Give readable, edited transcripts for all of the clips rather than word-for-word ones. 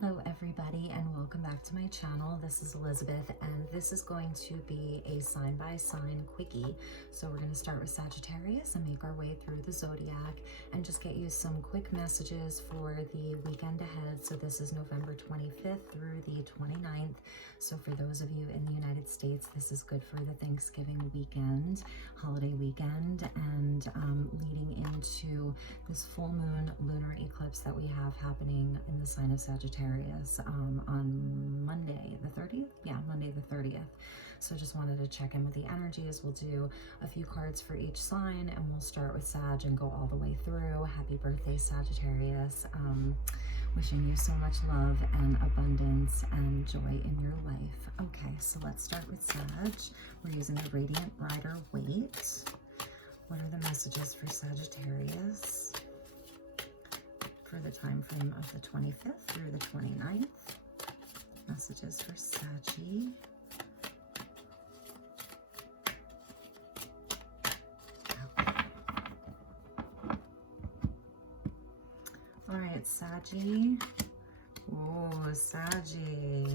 Hello everybody and welcome back to my channel. This is Elizabeth and this is going to be a sign by sign quickie. So we're going to start with Sagittarius and make our way through the zodiac and just get you some quick messages for the weekend ahead. So this is November 25th through the 29th. So for those of you in the United States, this is good for the Thanksgiving weekend, holiday weekend, and leading into this full moon lunar eclipse that we have happening in the sign of Sagittarius on Monday the 30th. Yeah, Monday the 30th. So just wanted to check in with the energies. We'll do a few cards for each sign and we'll start with Sag and go all the way through. Happy birthday, Sagittarius. Wishing you so much love and abundance and joy in your life. Okay, so let's start with Sag. We're using the Radiant Rider Waite. What are the messages for Sagittarius for the time frame of the 25th through the 29th? Messages for Saggy. All right, Saggy. Oh, Saggy.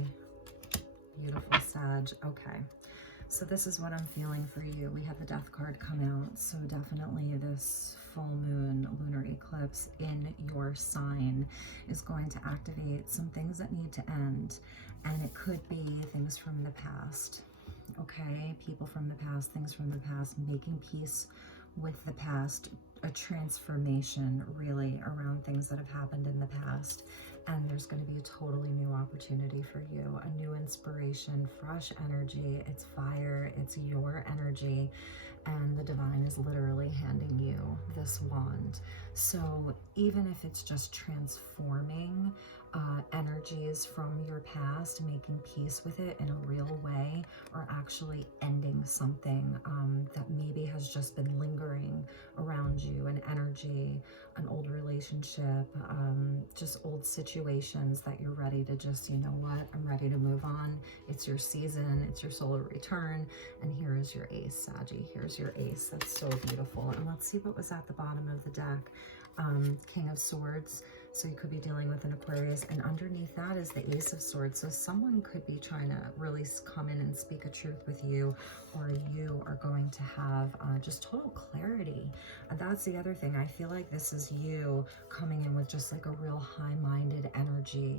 Beautiful Sag. Okay. So this is what I'm feeling for you. We had the Death card come out. So definitely this full moon lunar eclipse in your sign is going to activate some things that need to end. And it could be things from the past. Okay, people from the past, things from the past, making peace with the past, a transformation really around things that have happened in the past. And there's going to be a totally new opportunity for you, a new inspiration, fresh energy. It's fire, it's your energy, and the divine is literally handing you this wand. So even if it's just transforming energies from your past, making peace with it in a real way, or actually ending something that maybe has just been lingering around you, an energy, an old relationship, just old situations that you're ready to just, you know what, I'm ready to move on. It's your season, it's your solar return, and here is your ace, Saggy. Here's your ace. That's so beautiful. And let's see what was at the bottom of the deck. King of Swords. So you could be dealing with an Aquarius, and underneath that is the Ace of Swords. So someone could be trying to really come in and speak a truth with you, or you are going to have just total clarity. And that's the other thing. I feel like this is you coming in with just like a real high-minded energy,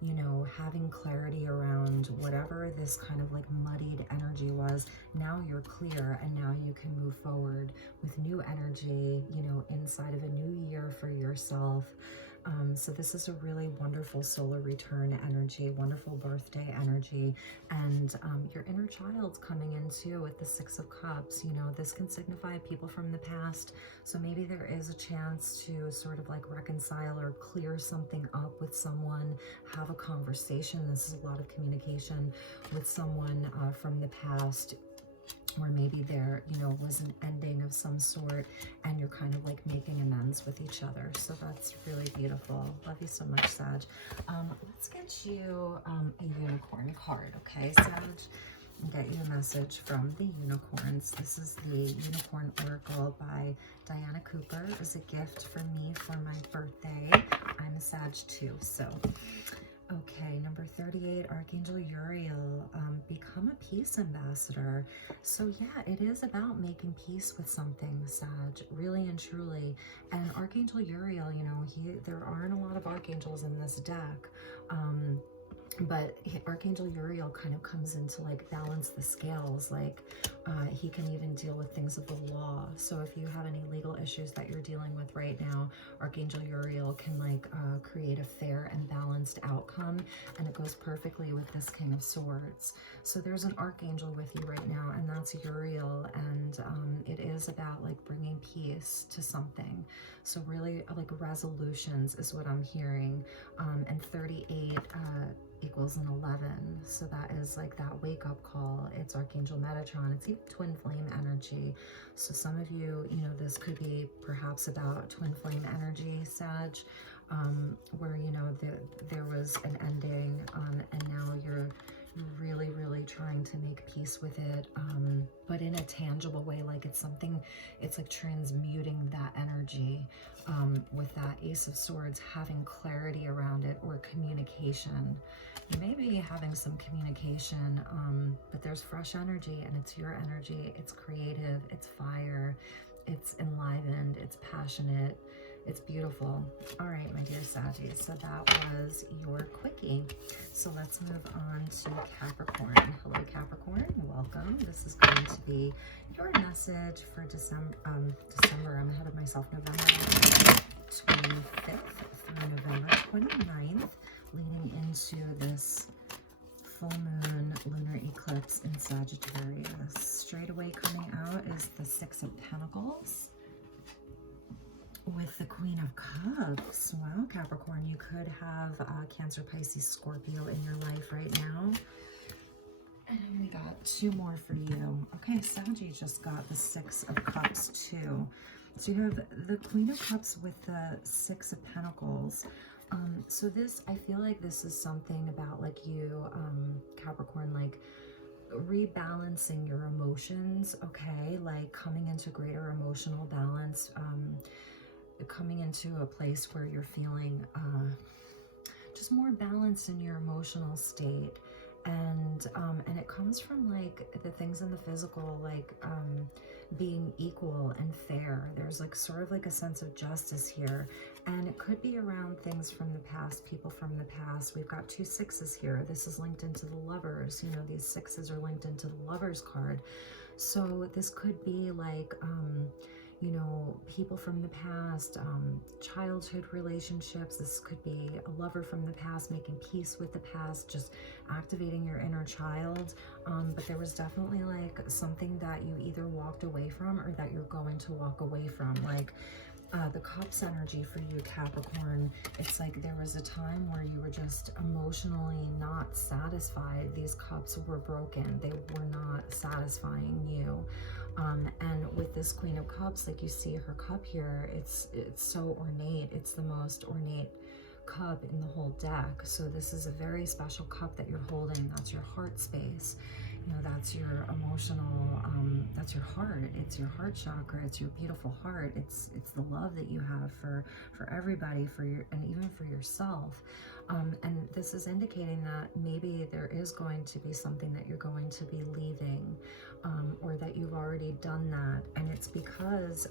you know, having clarity around whatever this kind of like muddied energy was. Now you're clear and now you can move forward with new energy, you know, inside of a new year for yourself. So this is a really wonderful solar return energy, wonderful birthday energy, and your inner child's coming in too with the Six of Cups. You know, this can signify people from the past, so maybe there is a chance to sort of like reconcile or clear something up with someone, have a conversation. This is a lot of communication with someone from the past, or maybe there, you know, was an ending of some sort and you're kind of like making amends with each other. So that's really beautiful. Love you so much, Sag. Let's get you a unicorn card, okay, Sag? And get you a message from the unicorns. This is the Unicorn Oracle by Diana Cooper. It was a gift for me for my birthday. I'm a Sag too, so... Okay, number 38, Archangel Uriel, become a peace ambassador. So yeah, it is about making peace with something, Sag, really and truly. And Archangel Uriel, you know, there aren't a lot of archangels in this deck, but Archangel Uriel kind of comes in to like balance the scales. Like he can even deal with things of the law. So if you have any legal issues that you're dealing with right now, Archangel Uriel can like create a fair and balanced outcome, and it goes perfectly with this King of Swords. So there's an archangel with you right now, and that's Uriel, and it is about like bringing peace to something. So really like resolutions is what I'm hearing. And 38 equals an 11, so that is like that wake-up call. It's Archangel Metatron. It's even twin flame energy. So some of you, you know, this could be perhaps about twin flame energy, Sag, where, you know, there was an ending, and now really, really trying to make peace with it, but in a tangible way, like it's something, it's like transmuting that energy with that Ace of Swords, having clarity around it, or communication. You may be having some communication, but there's fresh energy, and it's your energy. It's creative, it's fire, it's enlivened, it's passionate, it's beautiful. All right, my dear Saggies, so that was your quickie. So let's move on to Capricorn. Hello, Capricorn. Welcome. This is going to be your message for December. I'm ahead of myself. November 25th through November 29th, leading into this full moon lunar eclipse in Sagittarius. Straight away coming out is the Six of Pentacles with the Queen of Cups. Wow, Capricorn, you could have Cancer, Pisces, Scorpio in your life right now. And we got two more for you. Okay, Saggy just got the Six of Cups too. So you have the Queen of Cups with the Six of Pentacles. So this, I feel like this is something about like you, Capricorn, like rebalancing your emotions, okay? Like coming into greater emotional balance, coming into a place where you're feeling just more balanced in your emotional state. And it comes from like the things in the physical, like being equal and fair. There's like sort of like a sense of justice here, and it could be around things from the past, people from the past. We've got two sixes here. This is linked into the Lovers. You know, these sixes are linked into the Lovers card. So this could be like you know, people from the past, childhood relationships. This could be a lover from the past, making peace with the past, just activating your inner child. But there was definitely like something that you either walked away from or that you're going to walk away from. Like the Cups energy for you, Capricorn, it's like there was a time where you were just emotionally not satisfied. These cups were broken. They were not satisfying you. And with this Queen of Cups, like you see her cup here, it's so ornate. It's the most ornate cup in the whole deck. So this is a very special cup that you're holding. That's your heart space. You know, that's your emotional, that's your heart. It's your heart chakra. It's your beautiful heart. It's the love that you have for everybody, for your, and even for yourself. And this is indicating that maybe there is going to be something that you're going to be leaving, or that you've already done that. And it's because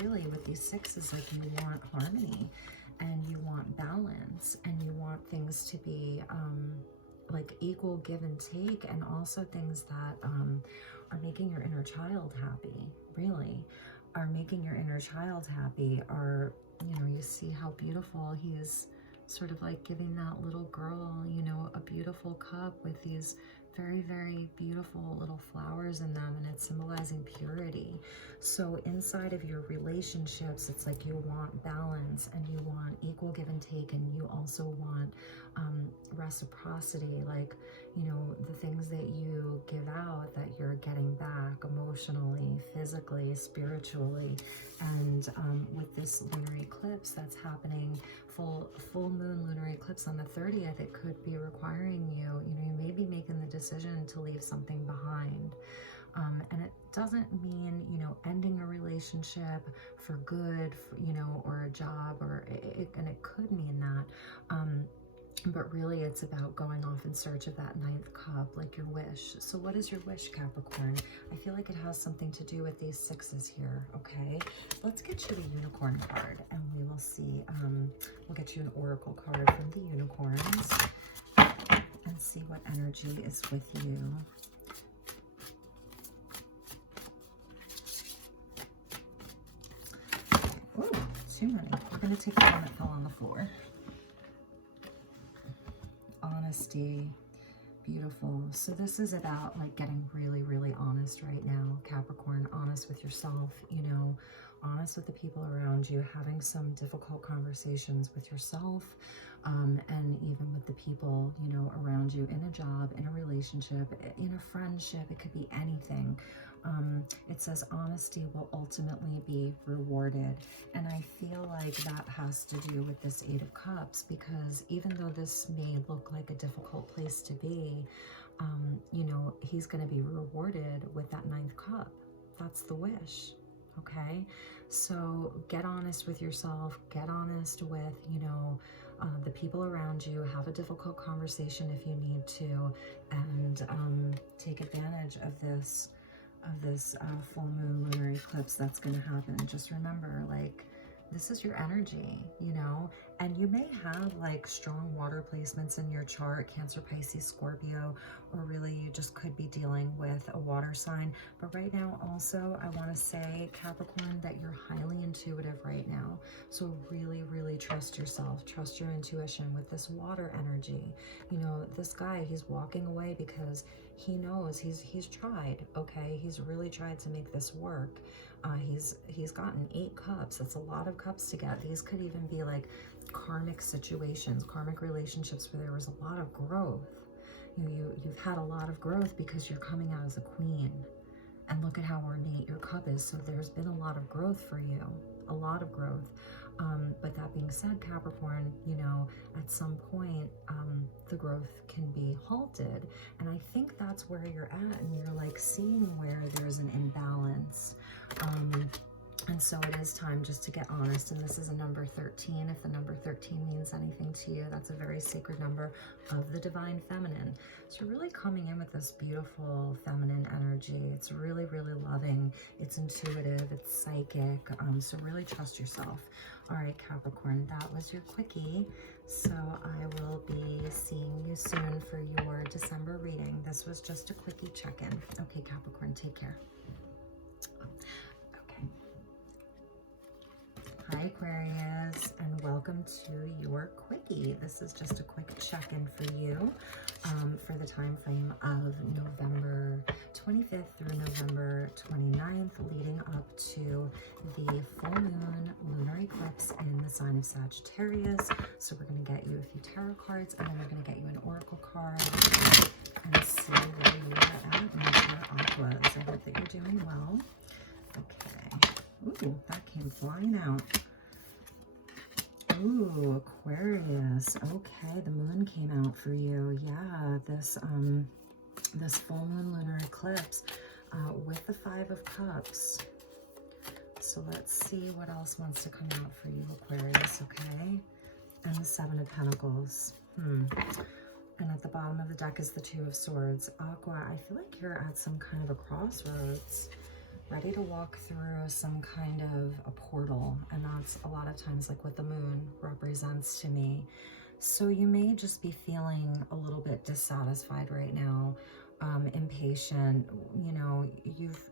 really with these sixes, like you want harmony and you want balance and you want things to be like equal give and take, and also things that are making your inner child happy, really are making your inner child happy. Are, you know, you see how beautiful he is, sort of like giving that little girl, you know, a beautiful cup with these very, very beautiful little flowers in them, and it's symbolizing purity. So inside of your relationships, it's like you want balance and you want equal give and take, and you also want reciprocity, like, you know, the things that you give out that you're getting back emotionally, physically, spiritually. And with this lunar eclipse that's happening, full moon lunar eclipse on the 30th, it could be requiring you, you know, you may be making the decision to leave something behind. And it doesn't mean, you know, ending a relationship for good, you know, or a job, or and it could mean that. But really it's about going off in search of that ninth cup, like your wish. So what is your wish, Capricorn? I feel like it has something to do with these sixes here, okay? Let's get you a unicorn card, and we will see, we'll get you an oracle card from the unicorns and see what energy is with you. Oh, too many. We're going to take the one that fell on the floor. Honesty. Beautiful. So this is about like getting really, really honest right now, Capricorn. Honest with yourself, you know, honest with the people around you, having some difficult conversations with yourself, and even with the people, you know, around you, in a job, in a relationship, in a friendship. It could be anything. It says honesty will ultimately be rewarded. And I feel like that has to do with this Eight of Cups, because even though this may look like a difficult place to be, you know, he's going to be rewarded with that 9th cup. That's the wish. Okay, so get honest with yourself, get honest with, you know, the people around you. Have a difficult conversation if you need to, and take advantage of this full moon lunar eclipse that's going to happen. Just remember, like, this is your energy, you know, and you may have like strong water placements in your chart, Cancer, Pisces, Scorpio, or really you just could be dealing with a water sign. But right now also, I want to say, Capricorn, that you're highly intuitive right now. So really, really trust yourself, trust your intuition with this water energy. You know, this guy, he's walking away because he knows he's tried, okay? He's really tried to make this work. He's gotten 8 cups. That's a lot of cups to get. These could even be like karmic situations, karmic relationships where there was a lot of growth. You know, you've had a lot of growth because you're coming out as a queen. And look at how ornate your cup is. So there's been a lot of growth for you, a lot of growth. But that being said, Capricorn, you know, at some point, the growth can be halted. And I think that's where you're at, and you're like seeing where there's an imbalance. And so it is time just to get honest. And this is a number 13. If the number 13 means anything to you, that's a very sacred number of the divine feminine. So you're really coming in with this beautiful feminine energy. It's really, really loving. It's intuitive. It's psychic. So really trust yourself. All right, Capricorn, that was your quickie. So I will be seeing you soon for your December reading. This was just a quickie check-in. Okay, Capricorn, take care. Hi Aquarius, and welcome to your quickie. This is just a quick check-in for you for the time frame of November 25th through November 29th, leading up to the full moon lunar eclipse in the sign of Sagittarius. So we're going to get you a few tarot cards, and then we're going to get you an oracle card and see where you are at with your aquas. I hope that you're doing well. Okay. Ooh, that came flying out. Ooh, Aquarius. Okay, the moon came out for you. Yeah, this full moon lunar eclipse with the 5 of Cups. So let's see what else wants to come out for you, Aquarius, okay? And the 7 of Pentacles. And at the bottom of the deck is the 2 of Swords. Aqua, I feel like you're at some kind of a crossroads, ready to walk through some kind of a portal, and that's a lot of times like what the moon represents to me. So you may just be feeling a little bit dissatisfied right now, impatient. You know,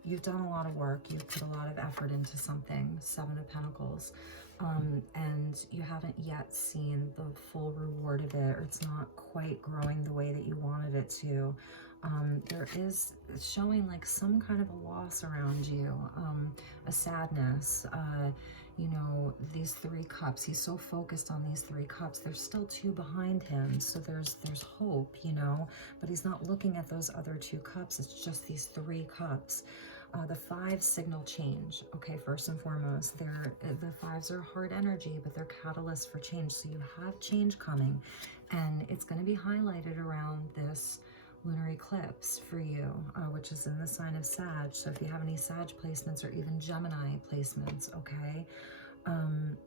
you've done a lot of work, you've put a lot of effort into something, 7 of Pentacles, and you haven't yet seen the full reward of it, or it's not quite growing the way that you wanted it to. There is showing like some kind of a loss around you, a sadness. You know, these 3 cups, he's so focused on these 3 cups. There's still 2 behind him, so there's hope, you know, but he's not looking at those other 2 cups. It's just these 3 cups. The 5 signal change. Okay, first and foremost, the 5s are hard energy, but they're catalysts for change. So you have change coming, and it's going to be highlighted around this lunar eclipse for you, which is in the sign of Sag. So if you have any Sag placements or even Gemini placements, okay? I'm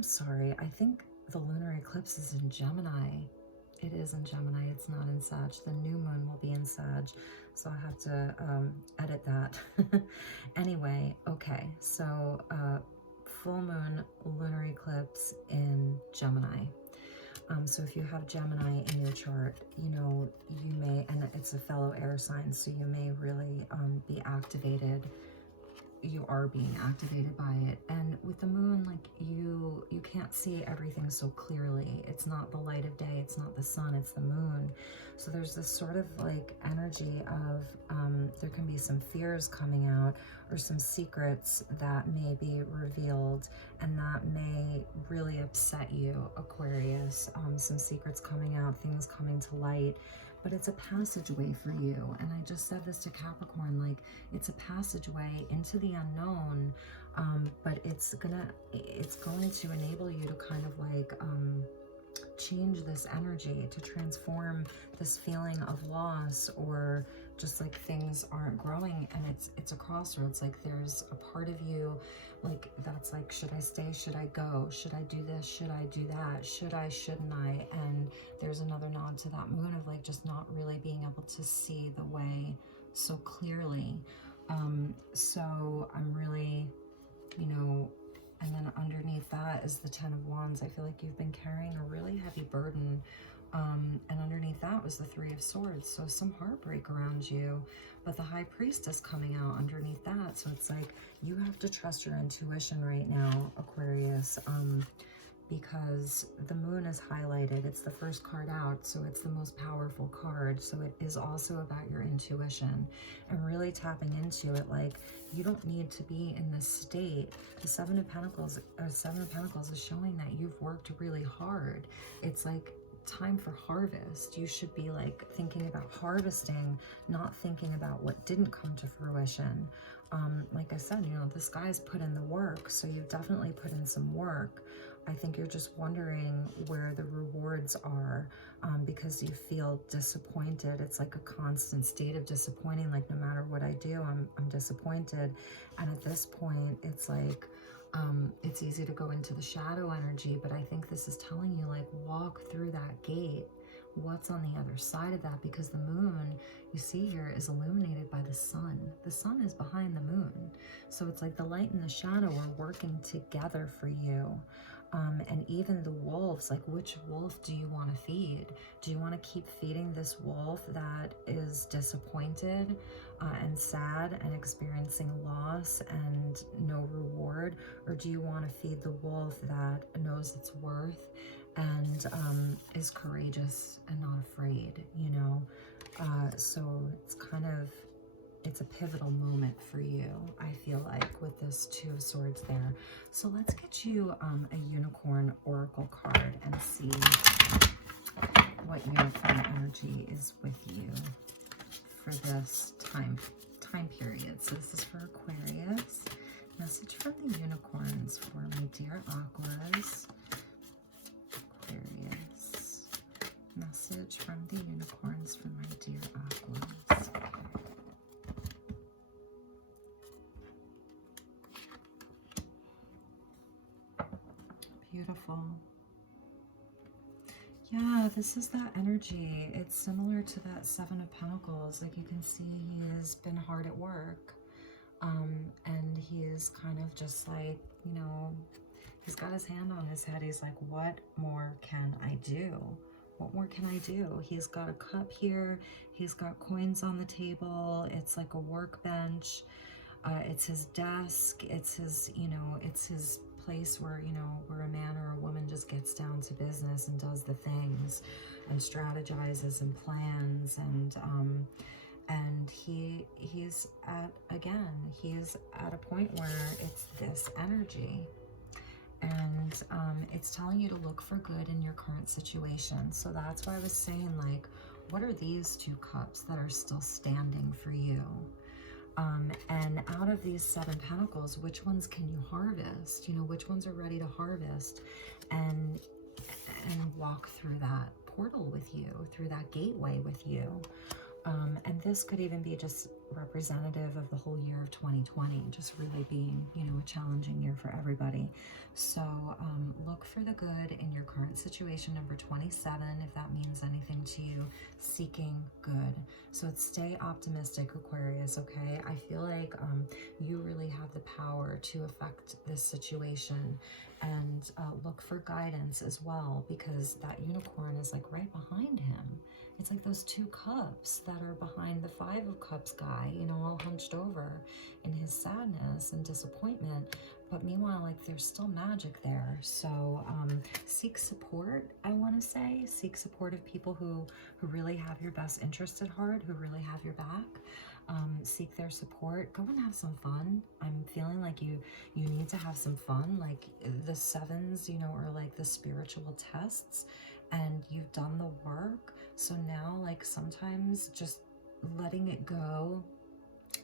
sorry, I think the lunar eclipse is in Gemini. It is in Gemini, it's not in Sag. The new moon will be in Sag, so I have to edit that. Anyway, okay, so full moon lunar eclipse in Gemini. So if you have Gemini in your chart, you know, you may, and it's a fellow air sign, so you may really be activated. You are being activated by it. And with the moon, like you can't see everything so clearly. It's not the light of day, it's not the sun, it's the moon. So there's this sort of like energy of there can be some fears coming out, or some secrets that may be revealed, and that may really upset you, Aquarius. Some secrets coming out, things coming to light. But it's a passageway for you. And I just said this to Capricorn, like it's a passageway into the unknown, but it's going to enable you to kind of like change this energy, to transform this feeling of loss, or just like things aren't growing, and it's a crossroads. Like there's a part of you like that's like, should I stay, should I go, should I do this, should I do that, should I, shouldn't I? And there's another nod to that moon of like just not really being able to see the way so clearly. So I'm really, you know, and then underneath that is the Ten of Wands. I feel like you've been carrying a really heavy burden. And underneath that was the Three of Swords. So some heartbreak around you. But the High Priestess coming out underneath that. So it's like you have to trust your intuition right now, Aquarius. Because the moon is highlighted. It's the first card out, so it's the most powerful card. So it is also about your intuition and really tapping into it. Like, you don't need to be in this state. The Seven of Pentacles is showing that you've worked really hard. It's like time for harvest. You should be like thinking about harvesting, not thinking about what didn't come to fruition. Like I said, you know, this guy's put in the work, so you've definitely put in some work. I think you're just wondering where the rewards are, because you feel disappointed. It's like a constant state of disappointing. Like, no matter what I do, I'm disappointed. And at this point, it's like, it's easy to go into the shadow energy, but I think this is telling you, like, walk through that gate. What's on the other side of that? Because the moon, you see here, is illuminated by the sun. The sun is behind the moon. So it's like the light and the shadow are working together for you. And even the wolves, like, which wolf do you want to feed? Do you want to keep feeding this wolf that is disappointed and sad and experiencing loss and no reward? Or do you want to feed the wolf that knows its worth and is courageous and not afraid, you know? So it's kind of, it's a pivotal moment for you, I feel like, with this Two of Swords there. So let's get you a unicorn oracle card and see what unicorn energy is with you for this time period. So this is for Aquarius. Message from the unicorns for my dear Aquas. Aquarius. Message from the unicorns for my dear Aquas. Beautiful. Yeah, this is that energy. It's similar to that Seven of Pentacles. Like, you can see he has been hard at work. And he is kind of just like, you know, he's got his hand on his head. He's like, what more can I do? What more can I do? He's got a cup here. He's got coins on the table. It's like a workbench. It's his desk. It's his, you know, it's his place where, you know, where a man or a woman just gets down to business and does the things and strategizes and plans. And he's at a point where it's this energy. And it's telling you to look for good in your current situation. So that's why I was saying, like, what are these two cups that are still standing for you? And out of these Seven Pentacles, which ones can you harvest? You know, which ones are ready to harvest and walk through that portal with you, through that gateway with you? And this could even be just representative of the whole year of 2020, just really being, you know, a challenging year for everybody. So look for the good in your current situation. Number 27, if that means anything to you, seeking good. So it's stay optimistic, Aquarius, okay? I feel like you really have the power to affect this situation, and look for guidance as well, because that unicorn is like right behind him. It's like those two cups that are behind the Five of Cups guy, you know, all hunched over in his sadness and disappointment. But meanwhile, like, there's still magic there. So seek support, I want to say. Seek support of people who really have your best interest at heart, who really have your back. Seek their support. Go and have some fun. I'm feeling like you need to have some fun. Like, the sevens, you know, are like the spiritual tests, and you've done the work. So now, like, sometimes just letting it go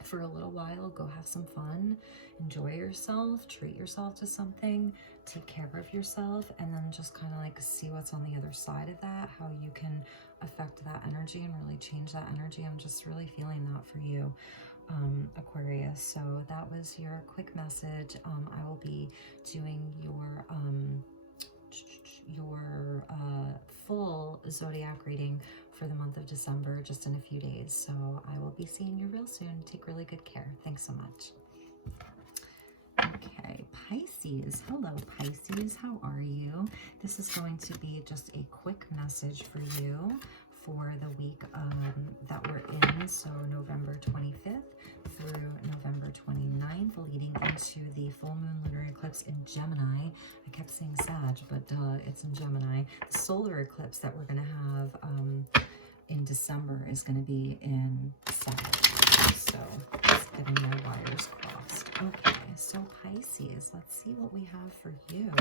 for a little while. Go have some fun, enjoy yourself, treat yourself to something, take care of yourself, and then just kind of like see what's on the other side of that, how you can affect that energy and really change that energy. I'm just really feeling that for you, Aquarius. So that was your quick message. I will be doing your full zodiac reading for the month of December just in a few days. So I will be seeing you real soon. Take really good care. Thanks so much. Okay, Pisces. Hello, Pisces. How are you? This is going to be just a quick message for you for the week that we're in. So November 25th through November 29th, leading into the full moon lunar eclipse in Gemini. I kept saying Sag, but it's in Gemini. The solar eclipse that we're going to have in December is going to be in Sag. So just getting my wires crossed. Okay, so Pisces, let's see what we have for you.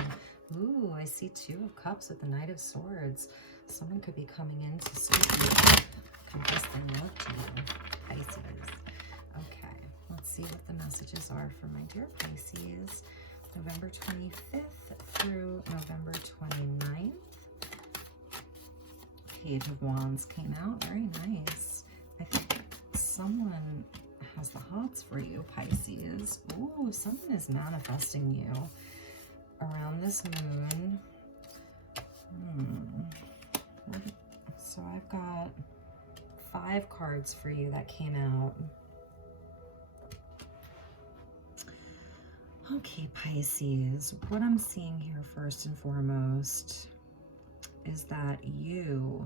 Ooh, I see 2 of Cups with the Knight of Swords. Someone could be coming in to scoop you, confess their love to you, Pisces. Okay, let's see what the messages are for my dear Pisces. November 25th through November 29th. Page of Wands came out. Very nice. I think someone has the hots for you, Pisces. Ooh, someone is manifesting you around this moon. So I've got 5 cards for you that came out. Okay, Pisces, what I'm seeing here first and foremost is that you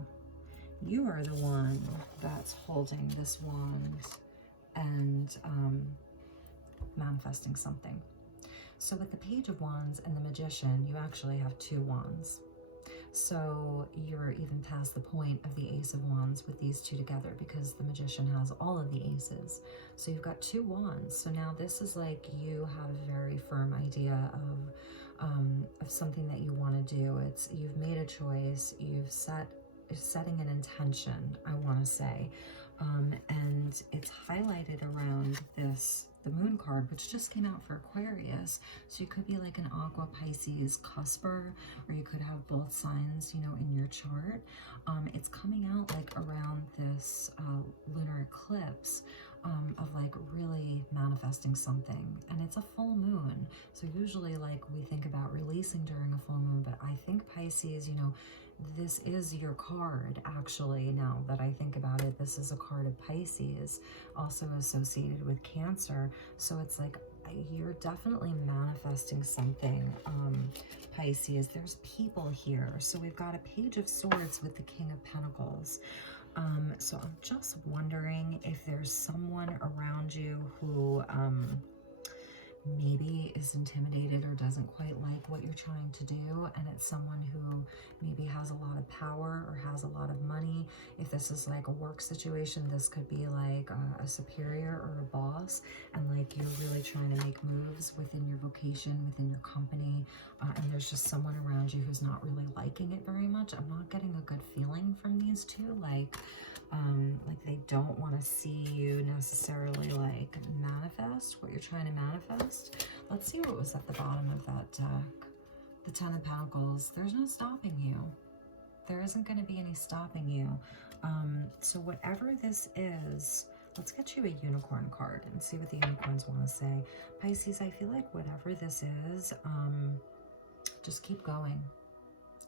are the one that's holding this wand and manifesting something. So with the Page of Wands and the Magician, you actually have 2 wands. So you're even past the point of the Ace of Wands with these 2 together, because the Magician has all of the aces. So you've got 2 wands. So now this is like you have a very firm idea of something that you want to do. It's you've made a choice. You've setting an intention, I want to say, and it's highlighted around the moon card, which just came out for Aquarius. So you could be like an Aqua Pisces cusper, or you could have both signs, you know, in your chart. It's coming out like around this lunar eclipse, of like really manifesting something, and it's a full moon. So usually like we think about releasing during a full moon, but I think Pisces, you know, this is your card actually. Now that I think about it, this is a card of Pisces, also associated with Cancer. So it's like you're definitely manifesting something, Pisces. There's people here. So we've got a Page of Swords with the King of Pentacles. So I'm just wondering if there's someone around you who maybe is intimidated or doesn't quite like what you're trying to do, and it's someone who maybe has a lot of power or has a lot of money. If this is like a work situation, this could be like a superior or a boss, and like you're really trying to make moves within your vocation, within your company, and there's just someone around you who's not really liking it very much. I'm not getting a good feeling from these 2, like they don't want to see you necessarily like manifest what you're trying to manifest. Let's see what was at the bottom of that deck. The 10 of Pentacles. There's no stopping you. There isn't going to be any stopping you. So whatever this is, let's get you a unicorn card and see what the unicorns want to say. Pisces, I feel like whatever this is, just keep going.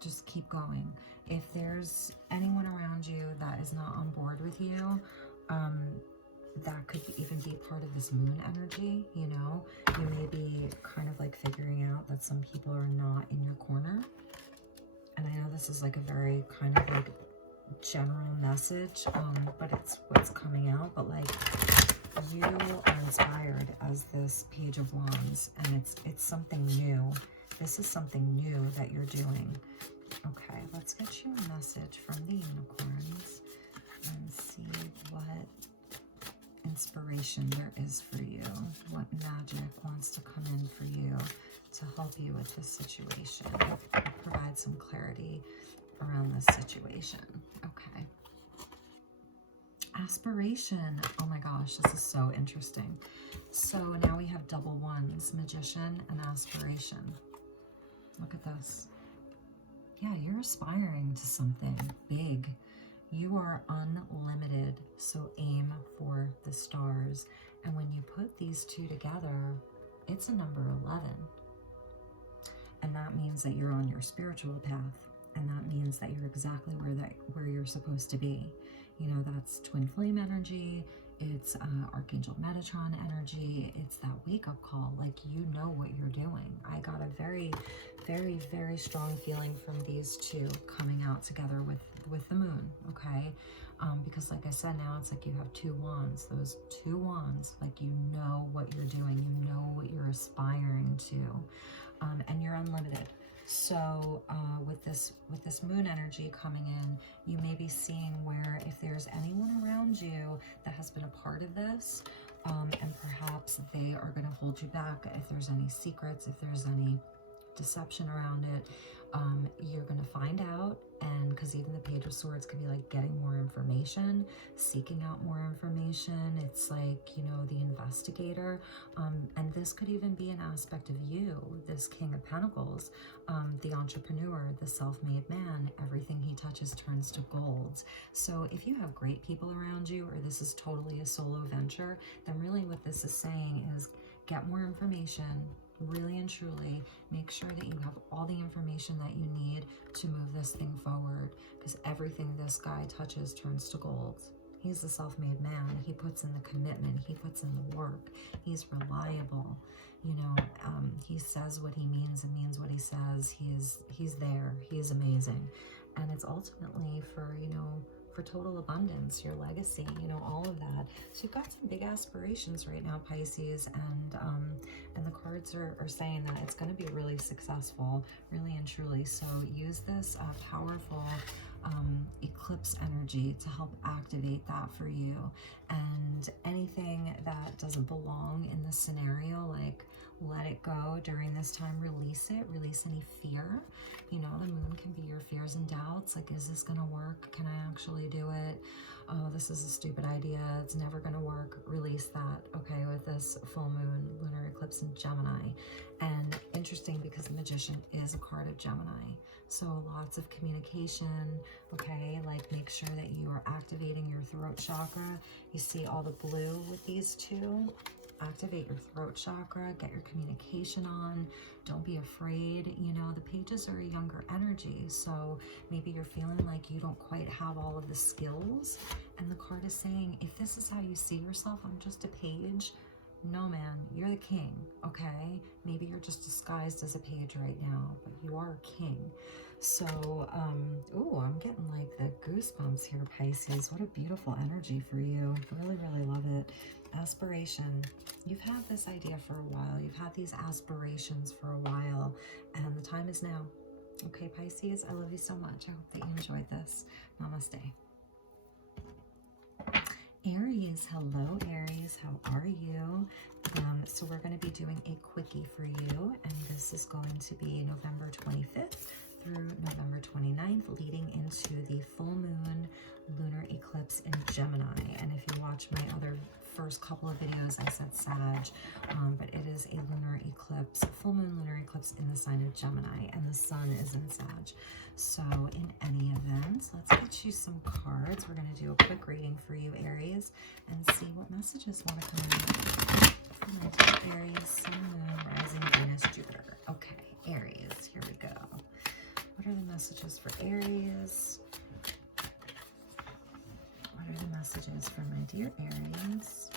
Just keep going. If there's anyone around you that is not on board with you, that could even be part of this moon energy, you know? You may be kind of like figuring out that some people are not in your corner. And I know this is like a very kind of like general message, but it's what's coming out. But like you are inspired as this Page of Wands, and it's something new. This is something new that you're doing. Okay, let's get you a message from the unicorns and see what inspiration there is for you. What magic wants to come in for you to help you with this situation. Provide some clarity around this situation. Okay. aspiration. Oh my gosh, this is so interesting. So now we have double ones, magician and aspiration. Look at this. Yeah, you're aspiring to something big. You are unlimited, so aim for the stars. And when you put these two together, it's a number 11. And that means that you're on your spiritual path. And that means that you're exactly where you're supposed to be. You know, that's twin flame energy. It's Archangel Metatron energy. It's that wake-up call. Like, you know what you're doing. I got a very, very, very strong feeling from these two coming out together with the moon, okay? Because like I said, now it's like you have two wands. Those two wands, like, you know what you're doing. You know what you're aspiring to. And you're unlimited. So with this moon energy coming in, you may be seeing where if there's anyone around you that has been a part of this, and perhaps they are going to hold you back, if there's any secrets, if there's any deception around it, you're going to find out. And because even the Page of Swords could be like getting more information, seeking out more information. It's like, you know, the investigator. And this could even be an aspect of you, this King of Pentacles, the entrepreneur, the self-made man. Everything he touches turns to gold. So if you have great people around you, or this is totally a solo venture, then really what this is saying is get more information. Really and truly make sure that you have all the information that you need to move this thing forward, because everything this guy touches turns to gold. He's a self-made man. He puts in the commitment. He puts in the work. He's reliable. You know, he says what he means and means what he says. He's there. He is amazing. And it's ultimately for, you know, for total abundance, your legacy, you know, all of that. So you've got some big aspirations right now, Pisces, and the cards are saying that it's going to be really successful, really and truly. So use this powerful eclipse energy to help activate that for you. And anything that doesn't belong in this scenario, like, let it go during this time. Release it. Release any fear. You know, the moon can be your fears and doubts. Like, is this going to work? Can I actually do it? Oh, this is a stupid idea. It's never going to work. Release that, okay, with this full moon, lunar eclipse in Gemini. And interesting, because the Magician is a card of Gemini. So lots of communication, okay? Like, make sure that you are activating your throat chakra. You see all the blue with these two? Activate your throat chakra, get your communication on. Don't be afraid. You know, the pages are a younger energy, so maybe you're feeling like you don't quite have all of the skills. And the card is saying, if this is how you see yourself, I'm just a page. No, man, you're the king, okay? Maybe you're just disguised as a page right now, but you are a king. So, ooh, I'm getting like the goosebumps here, Pisces. What a beautiful energy for you. Really, really love it. Aspiration. You've had this idea for a while. You've had these aspirations for a while, and the time is now. Okay, Pisces, I love you so much. I hope that you enjoyed this. Namaste. Aries, hello Aries, how are you? So we're going to be doing a quickie for you, and this is going to be November 25th through November 29th, leading into the full moon lunar eclipse in Gemini. And if you watch my other first couple of videos, I said Sag, but it is a lunar eclipse, full moon lunar eclipse in the sign of Gemini, and the sun is in Sag. So in any event, let's get you some cards. We're going to do a quick reading for you, Aries, and see what messages want to come in for my dear Aries, sun, moon, rising, Venus, Jupiter. Okay, Aries, here we go. What are the messages for Aries? What are the messages for my dear Aries?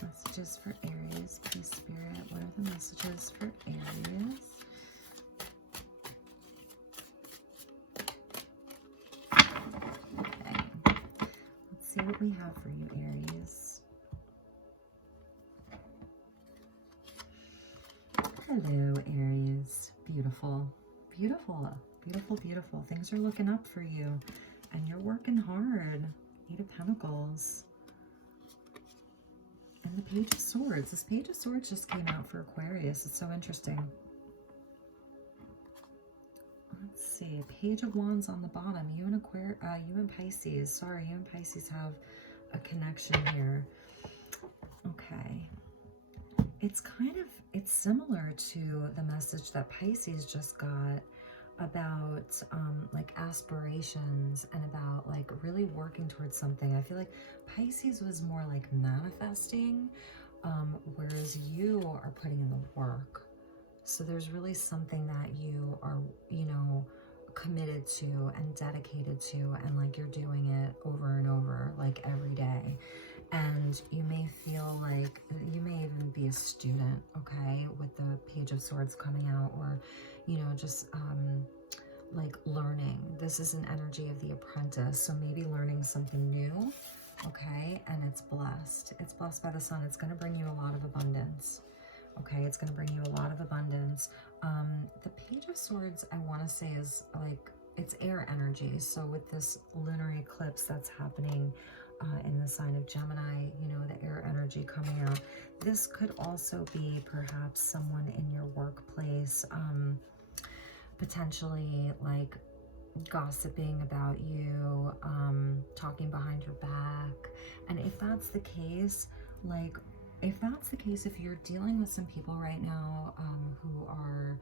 Messages for Aries, please, Spirit. What are the messages for Aries? Okay. Let's see what we have for you, Aries. Hello, Aries. Beautiful. Beautiful. Beautiful, beautiful. Things are looking up for you. And you're working hard. Eight of Pentacles. And the Page of Swords. This Page of Swords just came out for Aquarius. It's so interesting. Let's see. Page of Wands on the bottom. You and you and Pisces. Sorry, you and Pisces have a connection here. Okay. It's similar to the message that Pisces just got about like aspirations and about like really working towards something. I feel like Pisces was more like manifesting, whereas you are putting in the work. So there's really something that you are, you know, committed to and dedicated to, and like you're doing it over and over, like every day. And you may feel like you may even be a student, okay, with the Page of Swords coming out, or, you know, just like learning. This is an energy of the apprentice, so maybe learning something new, okay, and it's blessed. It's blessed by the sun. It's going to bring you a lot of abundance, okay? It's going to bring you a lot of abundance. The Page of Swords, I want to say, is like, it's air energy. So with this lunar eclipse that's happening in the sign of Gemini, you know, the air energy coming out, this could also be perhaps someone in your workplace, potentially like gossiping about you, talking behind your back. And if that's the case, like, if you're dealing with some people right now who are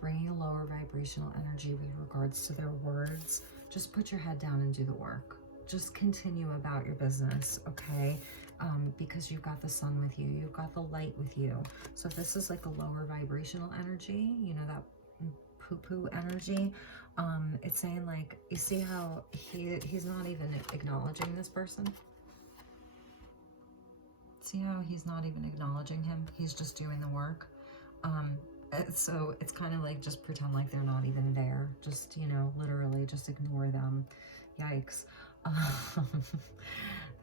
bringing a lower vibrational energy with regards to their words, just put your head down and do the work. Just continue about your business, okay? Because you've got the sun with you, you've got the light with you. So if this is like a lower vibrational energy, you know, that poo-poo energy, it's saying like, you see how he's not even acknowledging this person? See how he's not even acknowledging him? He's just doing the work. So it's kind of like, just pretend like they're not even there. Just, you know, literally just ignore them. Yikes.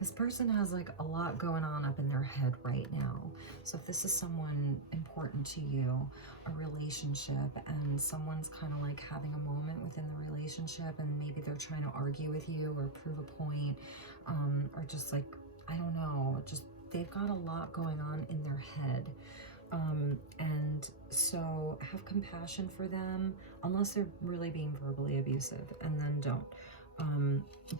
This person has like a lot going on up in their head right now. So if this is someone important to you, a relationship, and someone's kind of like having a moment within the relationship, and maybe they're trying to argue with you or prove a point, or just like, I don't know, just they've got a lot going on in their head. And so have compassion for them, unless they're really being verbally abusive, and then don't.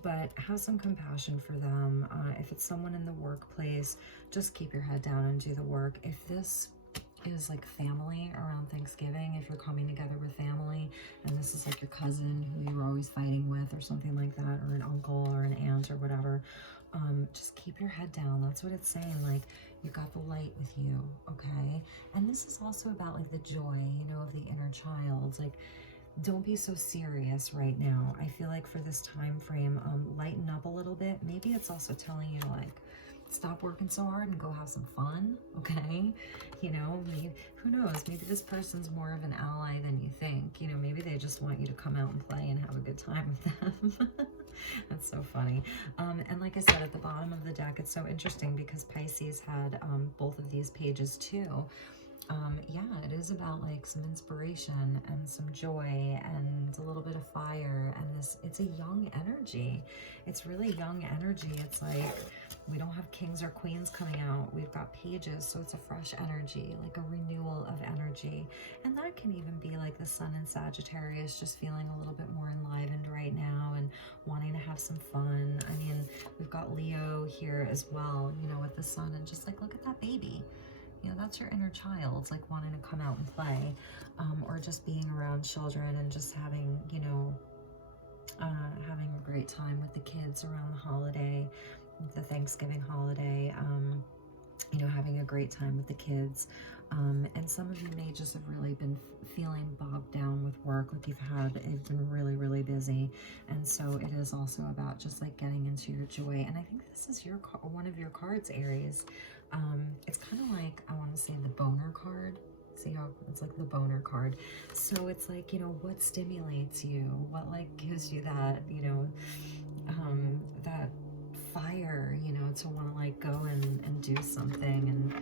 But have some compassion for them. If it's someone in the workplace, just keep your head down and do the work. If this is like family around Thanksgiving, if you're coming together with family, and this is like your cousin who you were always fighting with or something like that, or an uncle or an aunt or whatever, just keep your head down. That's what it's saying. Like, you got the light with you, okay? And this is also about like the joy, you know, of the inner child. Like, don't be so serious right now. I feel like for this time frame, lighten up a little bit. Maybe it's also telling you to like, stop working so hard and go have some fun, okay? You know, maybe, who knows, maybe this person's more of an ally than you think. You know, maybe they just want you to come out and play and have a good time with them. That's so funny. And like I said, at the bottom of the deck, it's so interesting because Pisces had both of these pages too. Yeah, it is about like some inspiration and some joy and a little bit of fire, and it's a young energy. It's really young energy. It's like, we don't have kings or queens coming out. We've got pages, so it's a fresh energy, like a renewal of energy. And that can even be like the sun in Sagittarius, just feeling a little bit more enlivened right now and wanting to have some fun. I mean, we've got Leo here as well, you know, with the sun, and just like, look at that baby. You know, that's your inner child, like wanting to come out and play, or just being around children and just having, you know, having a great time with the kids around the holiday, the Thanksgiving holiday, you know, having a great time with the kids. And some of you may just have really been feeling bogged down with work, like you've been really, really busy. And so it is also about just like getting into your joy. And I think this is your one of your cards, Aries. It's kind of like, I want to say, the boner card. See how it's like the boner card. So it's like, you know, what stimulates you? What like gives you that, you know, that fire, you know, to want to like go and do something.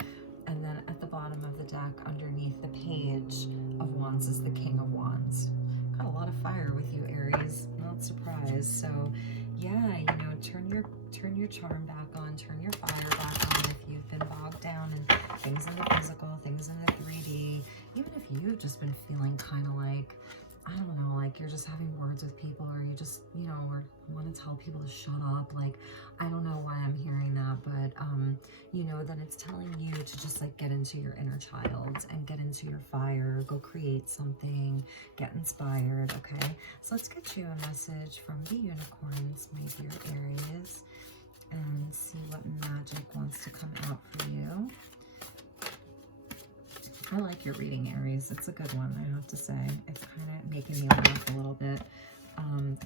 And then at the bottom of the deck, underneath the Page of Wands, is the King of Wands. Got a lot of fire with you, Aries. Not surprised. So yeah, you know, turn your charm back on, turn your fire back on if you've been bogged down in things in the physical, things in the 3D. Even if you've just been feeling kind of like, I don't know, like like you're just having words with people, or you just, you know, or want to tell people to shut up. Like, I don't know why I'm hearing that, but you know that it's telling you to just like get into your inner child and get into your fire, go create something, get inspired. Okay, so let's get you a message from the unicorns, my dear Aries, and see what magic wants to come out for you. I like your reading, Aries. It's a good one, I have to say. It's kind of making me laugh a little bit.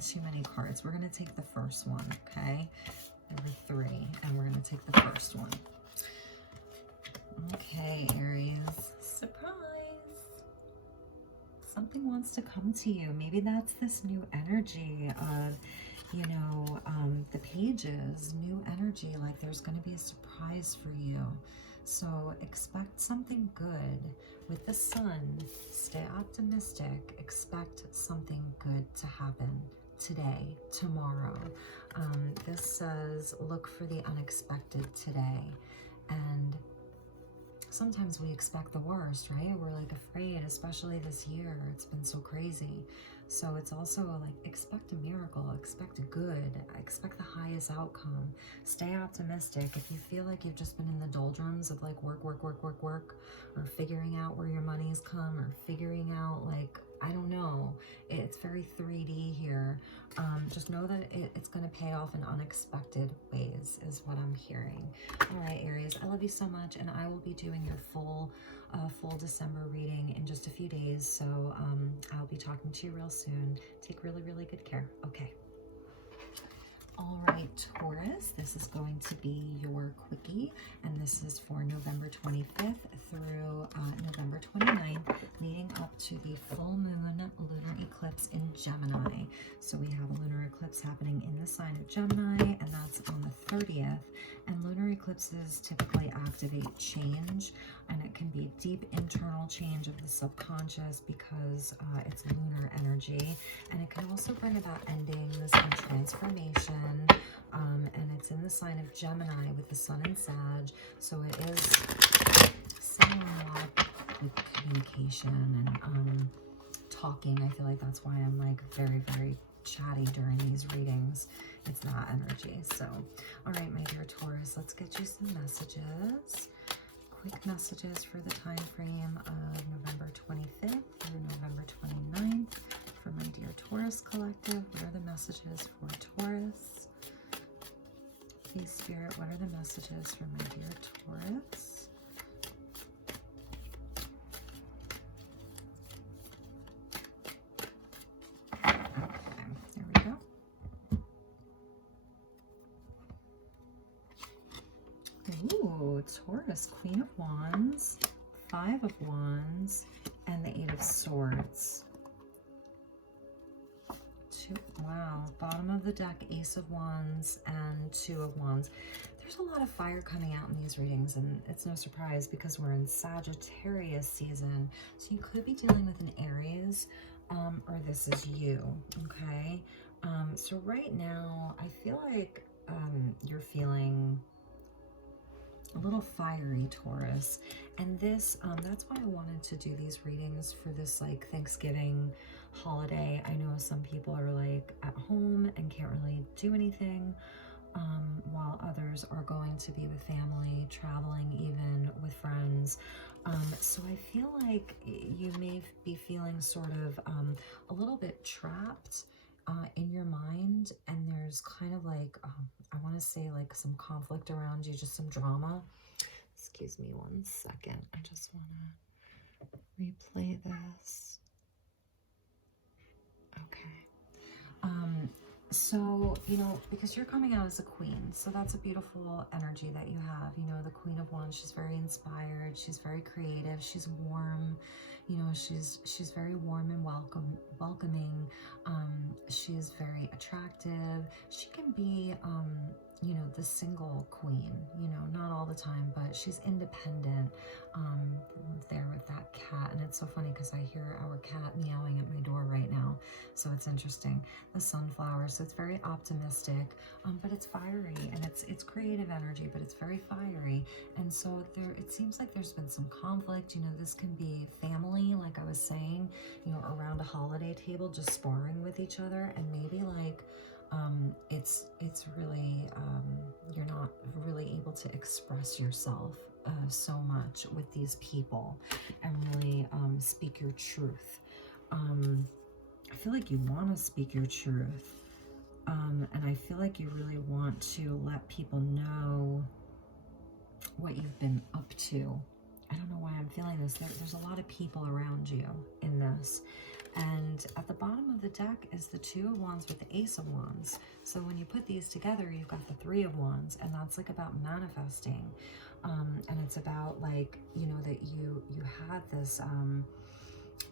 Too many cards. We're going to take the first one, okay? There were 3, and we're going to take the first one. Okay, Aries. Surprise! Something wants to come to you. Maybe that's this new energy of, you know, the pages, new energy. Like there's going to be a surprise for you. So expect something good with the sun. Stay optimistic. Expect something good to happen today, tomorrow. This says look for the unexpected today. And sometimes we expect the worst, right? We're like afraid, especially this year. It's been so crazy. So it's also like expect a miracle, expect a good, expect the highest outcome. Stay optimistic. If you feel like you've just been in the doldrums of like work, or figuring out where your money's come, or figuring out like, I don't know, it's very 3D here. Just know that it's going to pay off in unexpected ways is what I'm hearing. All right, Aries, I love you so much, and I will be doing your full December reading in just a few days. So I'll be talking to you real soon. Take really, really good care. Okay. All right, Taurus, this is going to be your quickie, and this is for November 25th through November 29th, leading up to the full moon lunar eclipse in Gemini. So we have a lunar eclipse happening in the sign of Gemini, and that's on the 30th. And lunar eclipses typically activate change, and it can be deep internal change of the subconscious because it's lunar energy, and it can also bring about endings and transformation. And it's in the sign of Gemini with the sun in Sag, so it is setting a lot with communication and talking. I feel like that's why I'm like very, very chatty during these readings. It's that energy. So, all right, my dear Taurus, let's get you some messages. Quick messages for the time frame of November 25th through November 29th for my dear Taurus collective. What are the messages for Taurus? Please, Spirit, what are the messages for my dear Taurus? Okay, there we go. Ooh, Taurus, Queen of Wands, 5 of Wands, and the 8 of Swords. Wow, bottom of the deck, Ace of Wands and 2 of Wands. There's a lot of fire coming out in these readings, and it's no surprise because we're in Sagittarius season. So you could be dealing with an Aries, or this is you, okay? So right now, I feel like you're feeling a little fiery, Taurus, and this that's why I wanted to do these readings for this like Thanksgiving holiday. I know some people are like at home and can't really do anything, while others are going to be with family, traveling, even with friends. So I feel like you may be feeling sort of a little bit trapped in your mind, and there's kind of like I want to say like some conflict around you, just some drama. Excuse me one second. I just want to replay this. Okay. So, you know, because you're coming out as a queen, so that's a beautiful energy that you have. You know, the Queen of Wands, she's very inspired, she's very creative, she's warm, you know, she's very warm and welcoming. She's very attractive. She can be, you know, the single queen, you know, not all the time, but she's independent. There with that cat, and it's so funny because I hear our cat meowing at my door right now. So it's interesting. The sunflower, so it's very optimistic, but it's fiery, and it's creative energy, but it's very fiery. And so it seems like there's been some conflict. You know, this can be family, like I was saying, you know, around a holiday table, just sparring with each other, and maybe like it's really you're not really able to express yourself so much with these people and really speak your truth. I feel like you want to speak your truth, and I feel like you really want to let people know what you've been up to. I don't know why I'm feeling this. There's a lot of people around you in this. And at the bottom of the deck is the Two of Wands with the Ace of Wands. So when you put these together, you've got the Three of Wands, and that's like about manifesting. And it's about like, you know, that you had this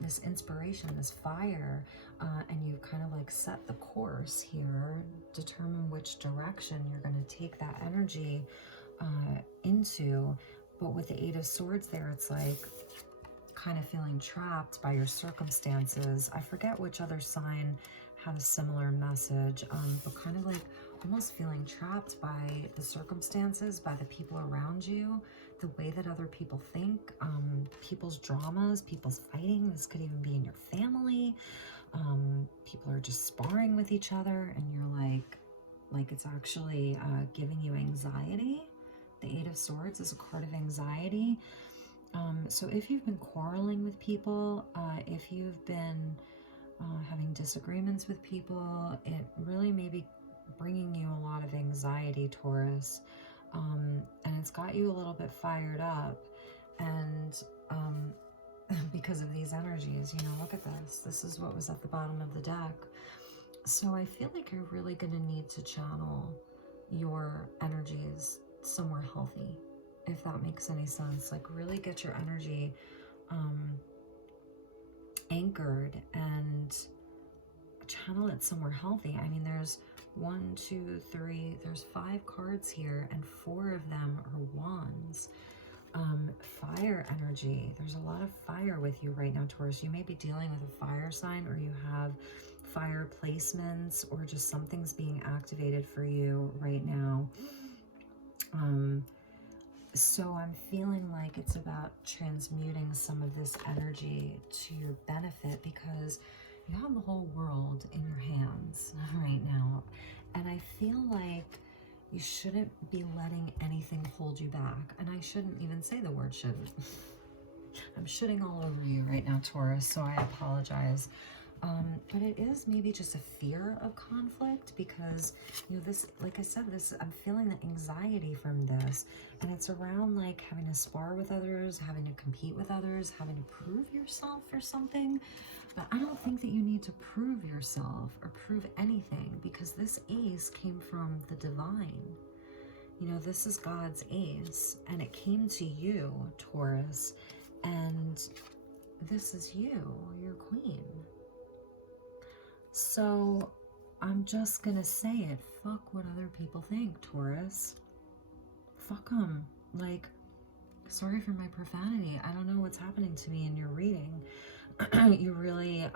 this inspiration, this fire, and you've kind of like set the course here, determine which direction you're going to take that energy into. But with the Eight of Swords there, it's like kind of feeling trapped by your circumstances. I forget which other sign had a similar message, but kind of like almost feeling trapped by the circumstances, by the people around you, the way that other people think, people's dramas, people's fighting. This could even be in your family. People are just sparring with each other, and you're like it's actually giving you anxiety. The Eight of Swords is a card of anxiety. So if you've been quarreling with people, if you've been having disagreements with people, it really may be bringing you a lot of anxiety, Taurus. And it's got you a little bit fired up. And because of these energies, you know, look at this. This is what was at the bottom of the deck. So I feel like you're really going to need to channel your energies somewhere healthy, if that makes any sense. Like really get your energy anchored and channel it somewhere healthy. I mean, there's 1, 2, 3, there's 5 cards here, and 4 of them are wands. Fire energy. There's a lot of fire with you right now, Taurus. You may be dealing with a fire sign, or you have fire placements, or just something's being activated for you right now. So I'm feeling like it's about transmuting some of this energy to your benefit, because you have the whole world in your hands right now. And I feel like you shouldn't be letting anything hold you back. And I shouldn't even say the word shouldn't. I'm shitting all over you right now, Taurus, so I apologize. But it is maybe just a fear of conflict, because, you know, this, like I said, this, I'm feeling the anxiety from this, and it's around like having to spar with others, having to compete with others, having to prove yourself or something. But I don't think that you need to prove yourself or prove anything, because this ace came from the divine. You know, this is God's ace, and it came to you, Taurus, and this is you, your queen. So I'm just gonna say it. Fuck what other people think, Taurus. Fuck them. Like, sorry for my profanity. I don't know what's happening to me in your reading. You really,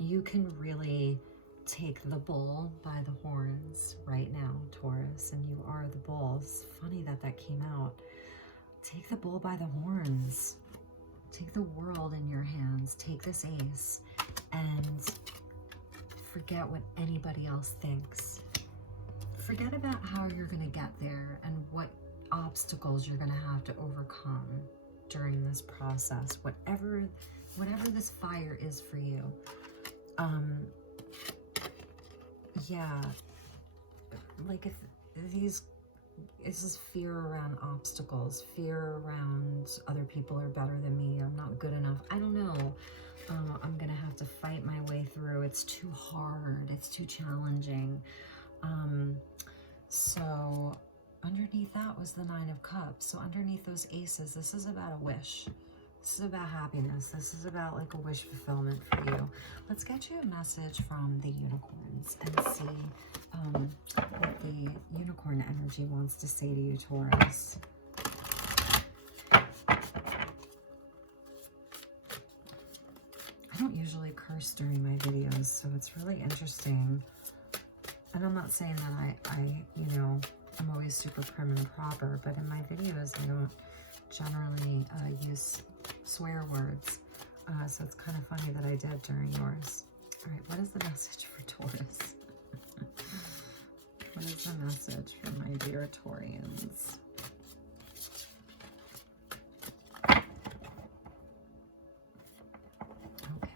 you can really take the bull by the horns right now, Taurus, and you are the bull. It's funny that that came out. Take the bull by the horns. Take the world in your hands. Take this ace and forget what anybody else thinks. Forget about how you're going to get there and what obstacles you're going to have to overcome during this process. Whatever this fire is for you. Yeah, like if these, this is fear around obstacles, fear around other people are better than me, I'm not good enough, I don't know, I'm gonna have to fight my way through, it's too hard, it's too challenging. So underneath that was the Nine of Cups. So underneath those aces, this is about a wish. This is about happiness. This is about like a wish fulfillment for you. Let's get you a message from the unicorns and see what the unicorn energy wants to say to you, Taurus. I don't usually curse during my videos, so it's really interesting. And I'm not saying that I you know, I'm always super prim and proper, but in my videos I don't generally use swear words. So it's kind of funny that I did during yours. All right, what is the message for Taurus? What is the message for my dear Taurians? Okay.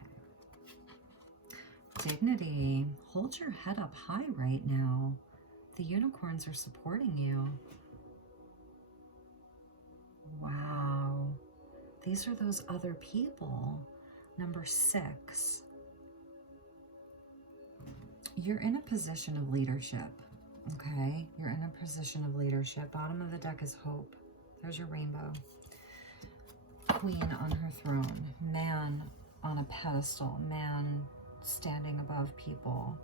Dignity. Hold your head up high right now. The unicorns are supporting you. Wow. These are those other people. Number 6. You're in a position of leadership, okay? You're in a position of leadership. Bottom of the deck is hope. There's your rainbow. Queen on her throne. Man on a pedestal. Man standing above people.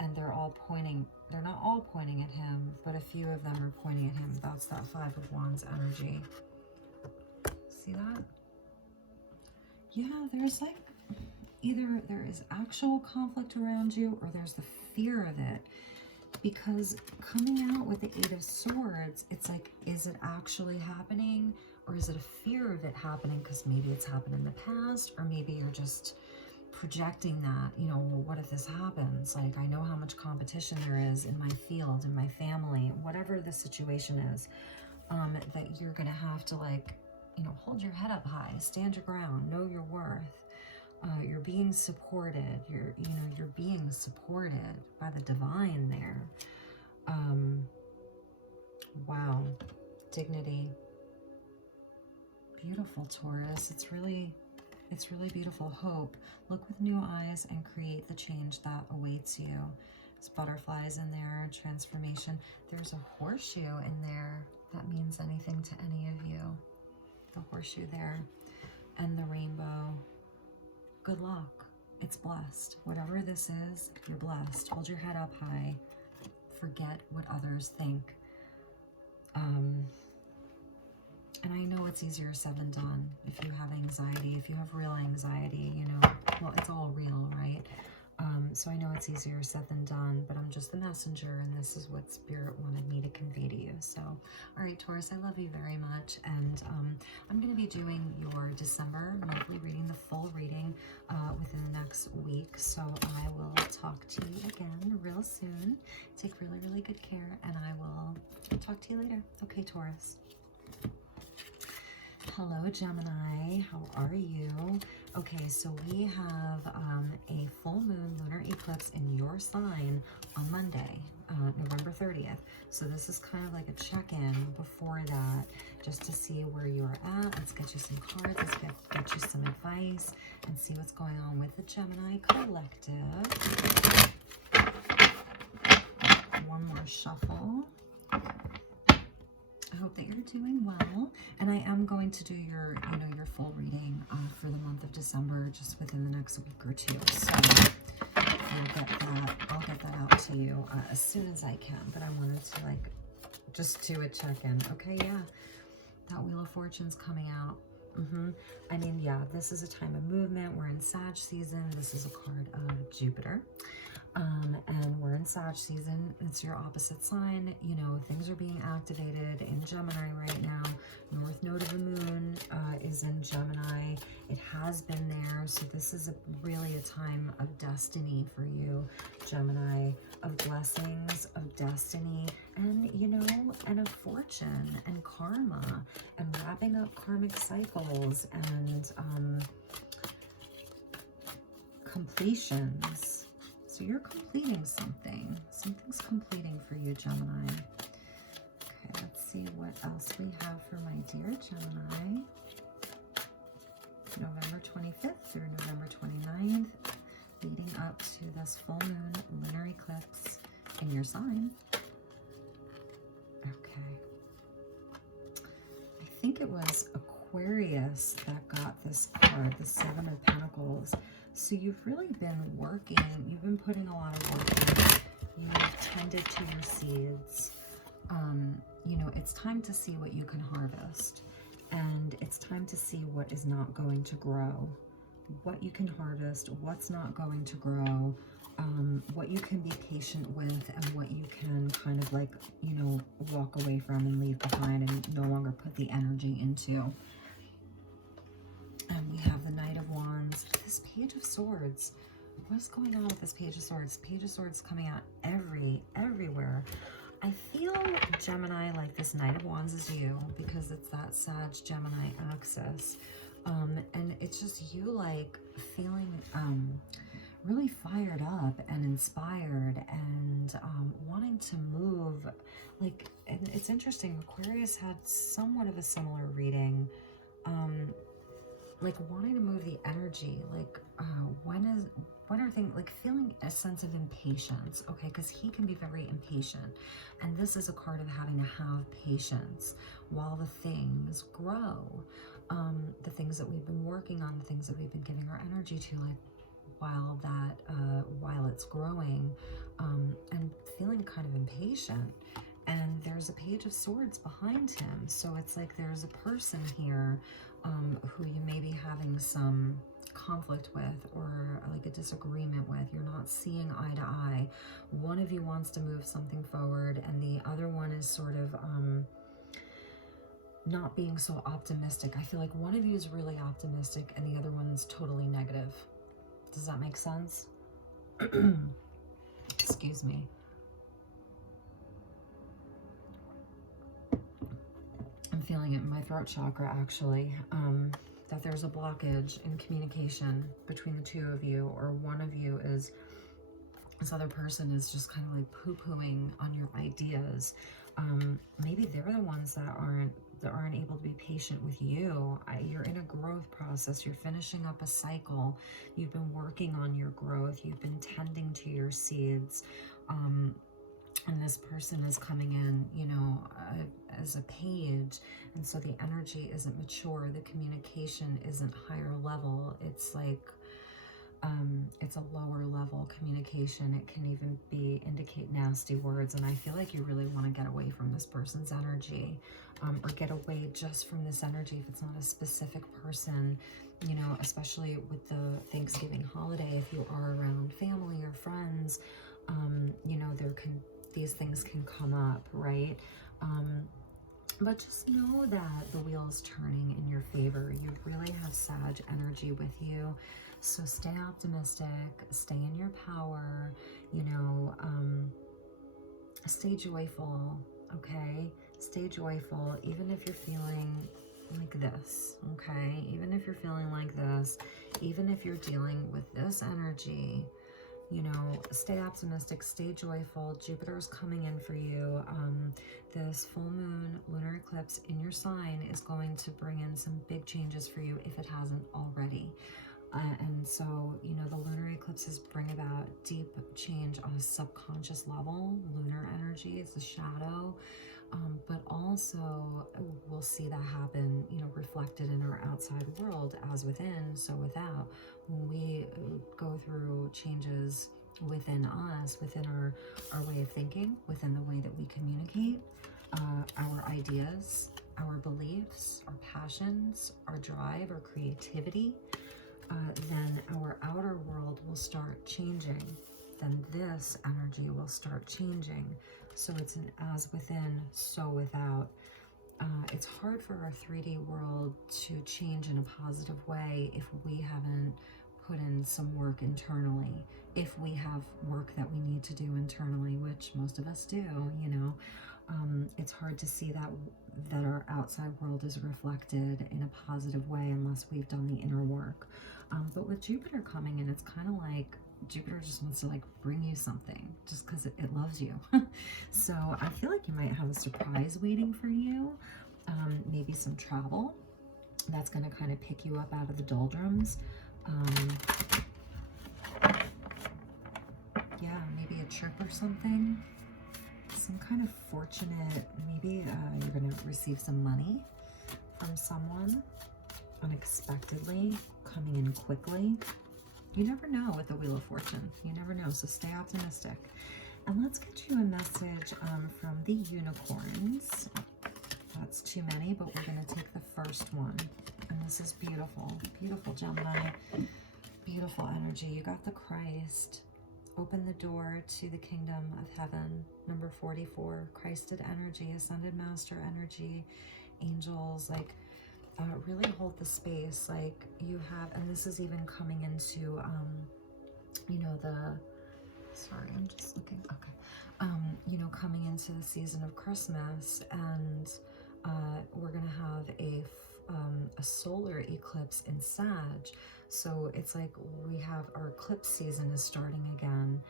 And they're all pointing, they're not all pointing at him, but a few of them are pointing at him. That's that 5 of Wands energy. See that? Yeah, there's like, either there is actual conflict around you or there's the fear of it. Because coming out with the 8 of Swords, it's like, is it actually happening? Or is it a fear of it happening because maybe it's happened in the past? Or maybe you're just projecting that, you know, well, what if this happens? Like, I know how much competition there is in my field, in my family, whatever the situation is, that you're going to have to, like, you know, hold your head up high, stand your ground, know your worth. You're being supported. You're being supported by the divine there. Wow. Dignity. Beautiful, Taurus. It's really beautiful. Hope. Look with new eyes and create the change that awaits you. There's butterflies in there, transformation. There's a horseshoe in there. That means anything to any of you. The horseshoe there. And the rainbow. Good luck. It's blessed. Whatever this is, you're blessed. Hold your head up high. Forget what others think. And I know it's easier said than done. If you have anxiety, if you have real anxiety, you know, well, it's all real, right? So I know it's easier said than done, but I'm just the messenger, and this is what Spirit wanted me to convey to you. So, all right, Taurus, I love you very much, and I'm going to be doing your December monthly reading, the full reading, within the next week. So I will talk to you again real soon. Take really, really good care, and I will talk to you later. Okay, Taurus. Hello, Gemini. How are you? Okay, so we have a full moon lunar eclipse in your sign on Monday, November 30th. So this is kind of like a check-in before that, just to see where you're at. Let's get you some cards. Let's get you some advice and see what's going on with the Gemini collective. One more shuffle. I hope that you're doing well, and I am going to do your, your full reading for the month of December, just within the next week or two. So I'll get that out to you as soon as I can. But I wanted to just do a check-in. Okay, yeah, that Wheel of Fortune's coming out. I mean, yeah, this is a time of movement. We're in Sag season. This is a card of Jupiter. And we're in Sag season. It's your opposite sign. You know, things are being activated in Gemini right now. North node of the moon is in Gemini. It has been there. So this is really a time of destiny for you, Gemini, of blessings, of destiny, and, and of fortune and karma, and wrapping up karmic cycles and completions. So you're completing something. Something's completing for you, Gemini. Okay, let's see what else we have for my dear Gemini. November 25th through November 29th, leading up to this full moon lunar eclipse in your sign. Okay. I think it was Aquarius that got this card, the 7 of Pentacles. So you've really been working, you've been putting a lot of work in, you've tended to your seeds. It's time to see what you can harvest, and it's time to see what is not going to grow. what you can harvest, what's not going to grow, what you can be patient with, and what you can kind of like, you know, walk away from and leave behind and no longer put the energy into. And we have the Knight of Wands, this Page of Swords. What is going on with this Page of Swords? Page of Swords coming out everywhere. I feel, Gemini, like this Knight of Wands is you, because it's that Sag-Gemini axis. And it's just you, like, feeling really fired up and inspired and wanting to move. Like, and it's interesting, Aquarius had somewhat of a similar reading. Like wanting to move the energy, like when are things, like feeling a sense of impatience, okay, because he can be very impatient, and this is a card of having to have patience while the things grow, the things that we've been working on, the things that we've been giving our energy to, like while it's growing, and feeling kind of impatient. And there's a Page of Swords behind him, so it's like there's a person here who you may be having some conflict with, or like a disagreement with. You're not seeing eye to eye. One of you wants to move something forward, and the other one is sort of not being so optimistic. I feel like one of you is really optimistic and the other one's totally negative. Does that make sense? Excuse me. I'm feeling it in my throat chakra, actually, that there's a blockage in communication between the two of you, or one of you is, this other person is just kind of like poo-pooing on your ideas. Maybe they're the ones that aren't able to be patient with you. You're in a growth process. You're finishing up a cycle. You've been working on your growth. You've been tending to your seeds. And this person is coming in, you know, as a page, and so the energy isn't mature, the communication isn't higher level. It's like it's a lower level communication. It can even indicate nasty words, and I feel like you really want to get away from this person's energy, or get away just from this energy if it's not a specific person, you know, especially with the Thanksgiving holiday. If you are around family or friends, you know, these things can come up, right? But just know that the wheel is turning in your favor. You really have Sag energy with you. So stay optimistic, stay in your power, you know, stay joyful, okay? Stay joyful, even if you're feeling like this, okay? Even if you're feeling like this, even if you're dealing with this energy, you know, stay optimistic, stay joyful. Jupiter is coming in for you. This full moon lunar eclipse in your sign is going to bring in some big changes for you if it hasn't already. And so, you know, the lunar eclipses bring about deep change on a subconscious level. Lunar energy is the shadow. But also we'll see that happen, you know, reflected in our outside world, as within, so without. When we go through changes within us, within our way of thinking, within the way that we communicate, our ideas, our beliefs, our passions, our drive, our creativity, then our outer world will start changing. Then this energy will start changing. So it's an as within, so without. It's hard for our 3D world to change in a positive way if we haven't put in some work internally. If we have work that we need to do internally, which most of us do, you know, it's hard to see that our outside world is reflected in a positive way unless we've done the inner work. But with Jupiter coming in, it's kind of like Jupiter just wants to like bring you something just because it loves you. So I feel like you might have a surprise waiting for you. Maybe some travel that's going to kind of pick you up out of the doldrums. Yeah, maybe a trip or something. Some kind of fortunate, maybe you're going to receive some money from someone unexpectedly, coming in quickly. You never know with the Wheel of Fortune. You never know, so stay optimistic. And let's get you a message from the unicorns. That's too many, but we're going to take the first one. And this is beautiful. Beautiful, Gemini. Beautiful energy. You got the Christ. Open the door to the kingdom of heaven. Number 44, Christed energy, ascended master energy, angels, like really hold the space. Like you have, and this is even coming into, you know, sorry, I'm just looking, okay. You know, coming into the season of Christmas, and we're going to have a solar eclipse in Sag. So it's like we have our eclipse season is starting again.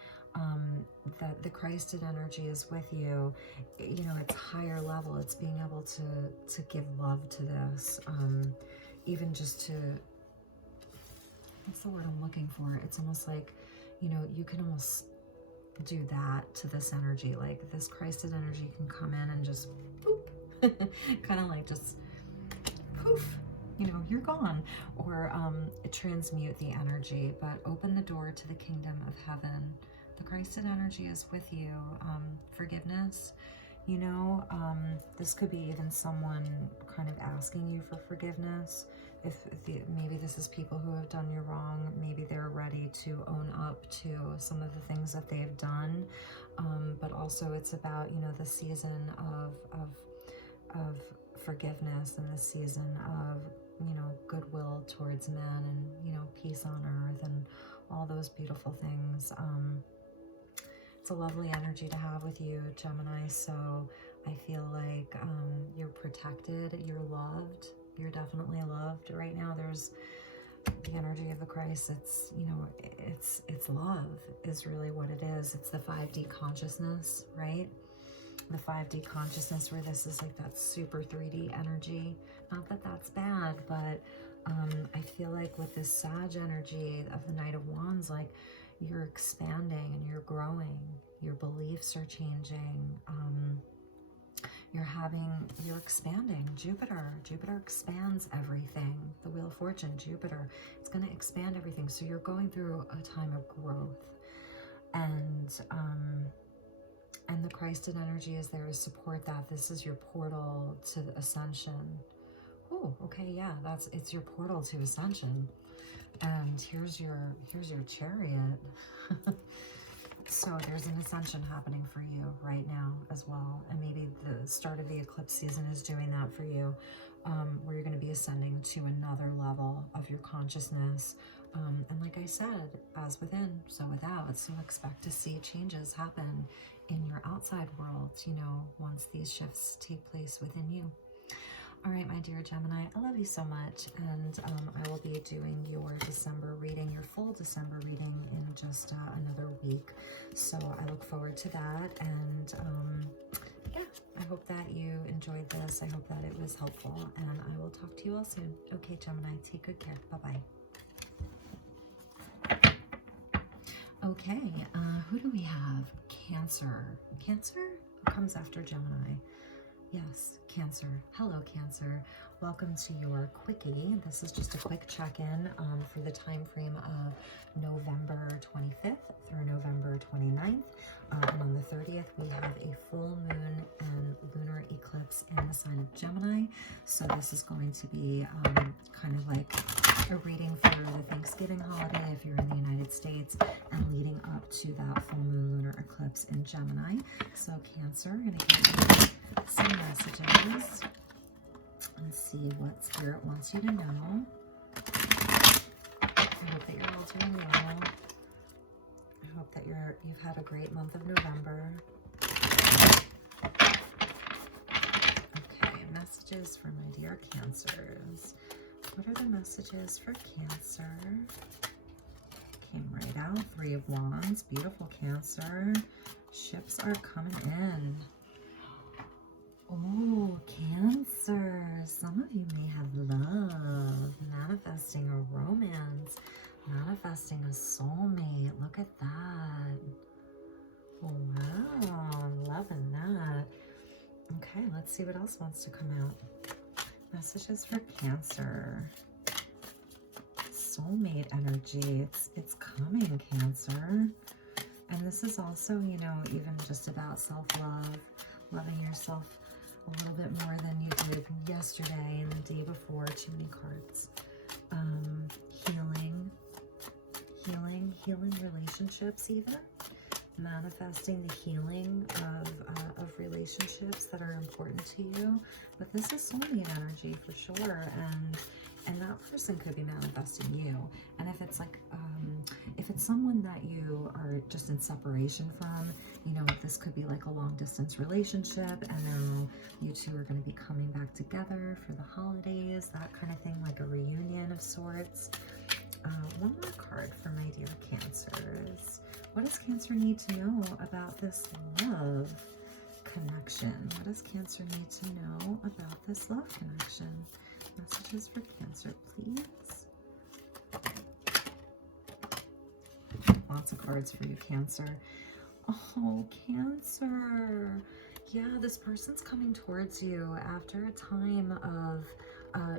That the Christed energy is with you. You know, it's higher level. It's being able to give love to this. Even just to, what's the word I'm looking for? It's almost like, you know, you can almost do that to this energy. Like this Christed energy can come in and just boop, kind of like just poof, you know, you're gone, or transmute the energy, but open the door to the kingdom of heaven. The Christed energy is with you. Forgiveness, you know, this could be even someone kind of asking you for forgiveness. Maybe this is people who have done you wrong. Maybe they're ready to own up to some of the things that they've done. But also it's about, you know, the season of forgiveness, and the season of, you know, goodwill towards men, and, you know, peace on earth, and all those beautiful things. It's a lovely energy to have with you, Gemini. So I feel like you're protected, you're loved, you're definitely loved right now. There's the energy of the Christ. It's, you know, it's love is really what it is. It's the 5D consciousness, right? The 5D consciousness, where this is like that super 3D energy. Not that that's bad, but I feel like with this Sag energy of the Knight of Wands, like you're expanding and you're growing. Your beliefs are changing. You're expanding. Jupiter expands everything. The Wheel of Fortune, Jupiter, it's going to expand everything. So you're going through a time of growth, and the Christed energy is there to support that. This is your portal to the ascension. Oh, okay, yeah, it's your portal to ascension. And here's your Chariot. So there's an ascension happening for you right now as well. And maybe the start of the eclipse season is doing that for you, where you're going to be ascending to another level of your consciousness. And like I said, as within, so without. So expect to see changes happen in your outside world, you know, once these shifts take place within you. All right, my dear Gemini, I love you so much, and I will be doing your December reading, your full December reading, in just another week. So I look forward to that, and yeah, I hope that you enjoyed this. I hope that it was helpful, and I will talk to you all soon. Okay, Gemini, take good care. Bye-bye. Okay, who do we have? Cancer. Cancer? Who comes after Gemini? Yes, Cancer. Hello, Cancer. Welcome to your quickie. This is just a quick check-in for the time frame of November 25th through November 29th. And on the 30th, we have a full moon and lunar eclipse in the sign of Gemini. So this is going to be kind of like a reading for the Thanksgiving holiday if you're in the United States, and leading up to that full moon lunar eclipse in Gemini. So Cancer, I'm going to get some messages and see what Spirit wants you to know. I hope that you're all doing well. I hope that you've had a great month of November. Okay, messages for my dear Cancers. What are the messages for Cancer? Came right out. 3 of Wands. Beautiful, Cancer. Ships are coming in. Oh, Cancer. Some of you may have love, manifesting a romance, manifesting a soulmate. Look at that. Wow, I'm loving that. Okay, let's see what else wants to come out. Messages for Cancer. Soulmate energy. It's coming, Cancer. And this is also, you know, even just about self-love, loving yourself a little bit more than you did yesterday and the day before. Too many cards. Healing. healing relationships even. Manifesting the healing of relationships that are important to you. But this is soulmate energy for sure, and that person could be manifesting you. And if it's like if it's someone that you are just in separation from, you know, this could be like a long distance relationship, and now you two are going to be coming back together for the holidays, that kind of thing, like a reunion of sorts. One more card for my dear Cancers. What does Cancer need to know about this love connection? What does Cancer need to know about this love connection? Messages for Cancer, please. Lots of cards for you, Cancer. Oh, Cancer. Yeah, this person's coming towards you after a time of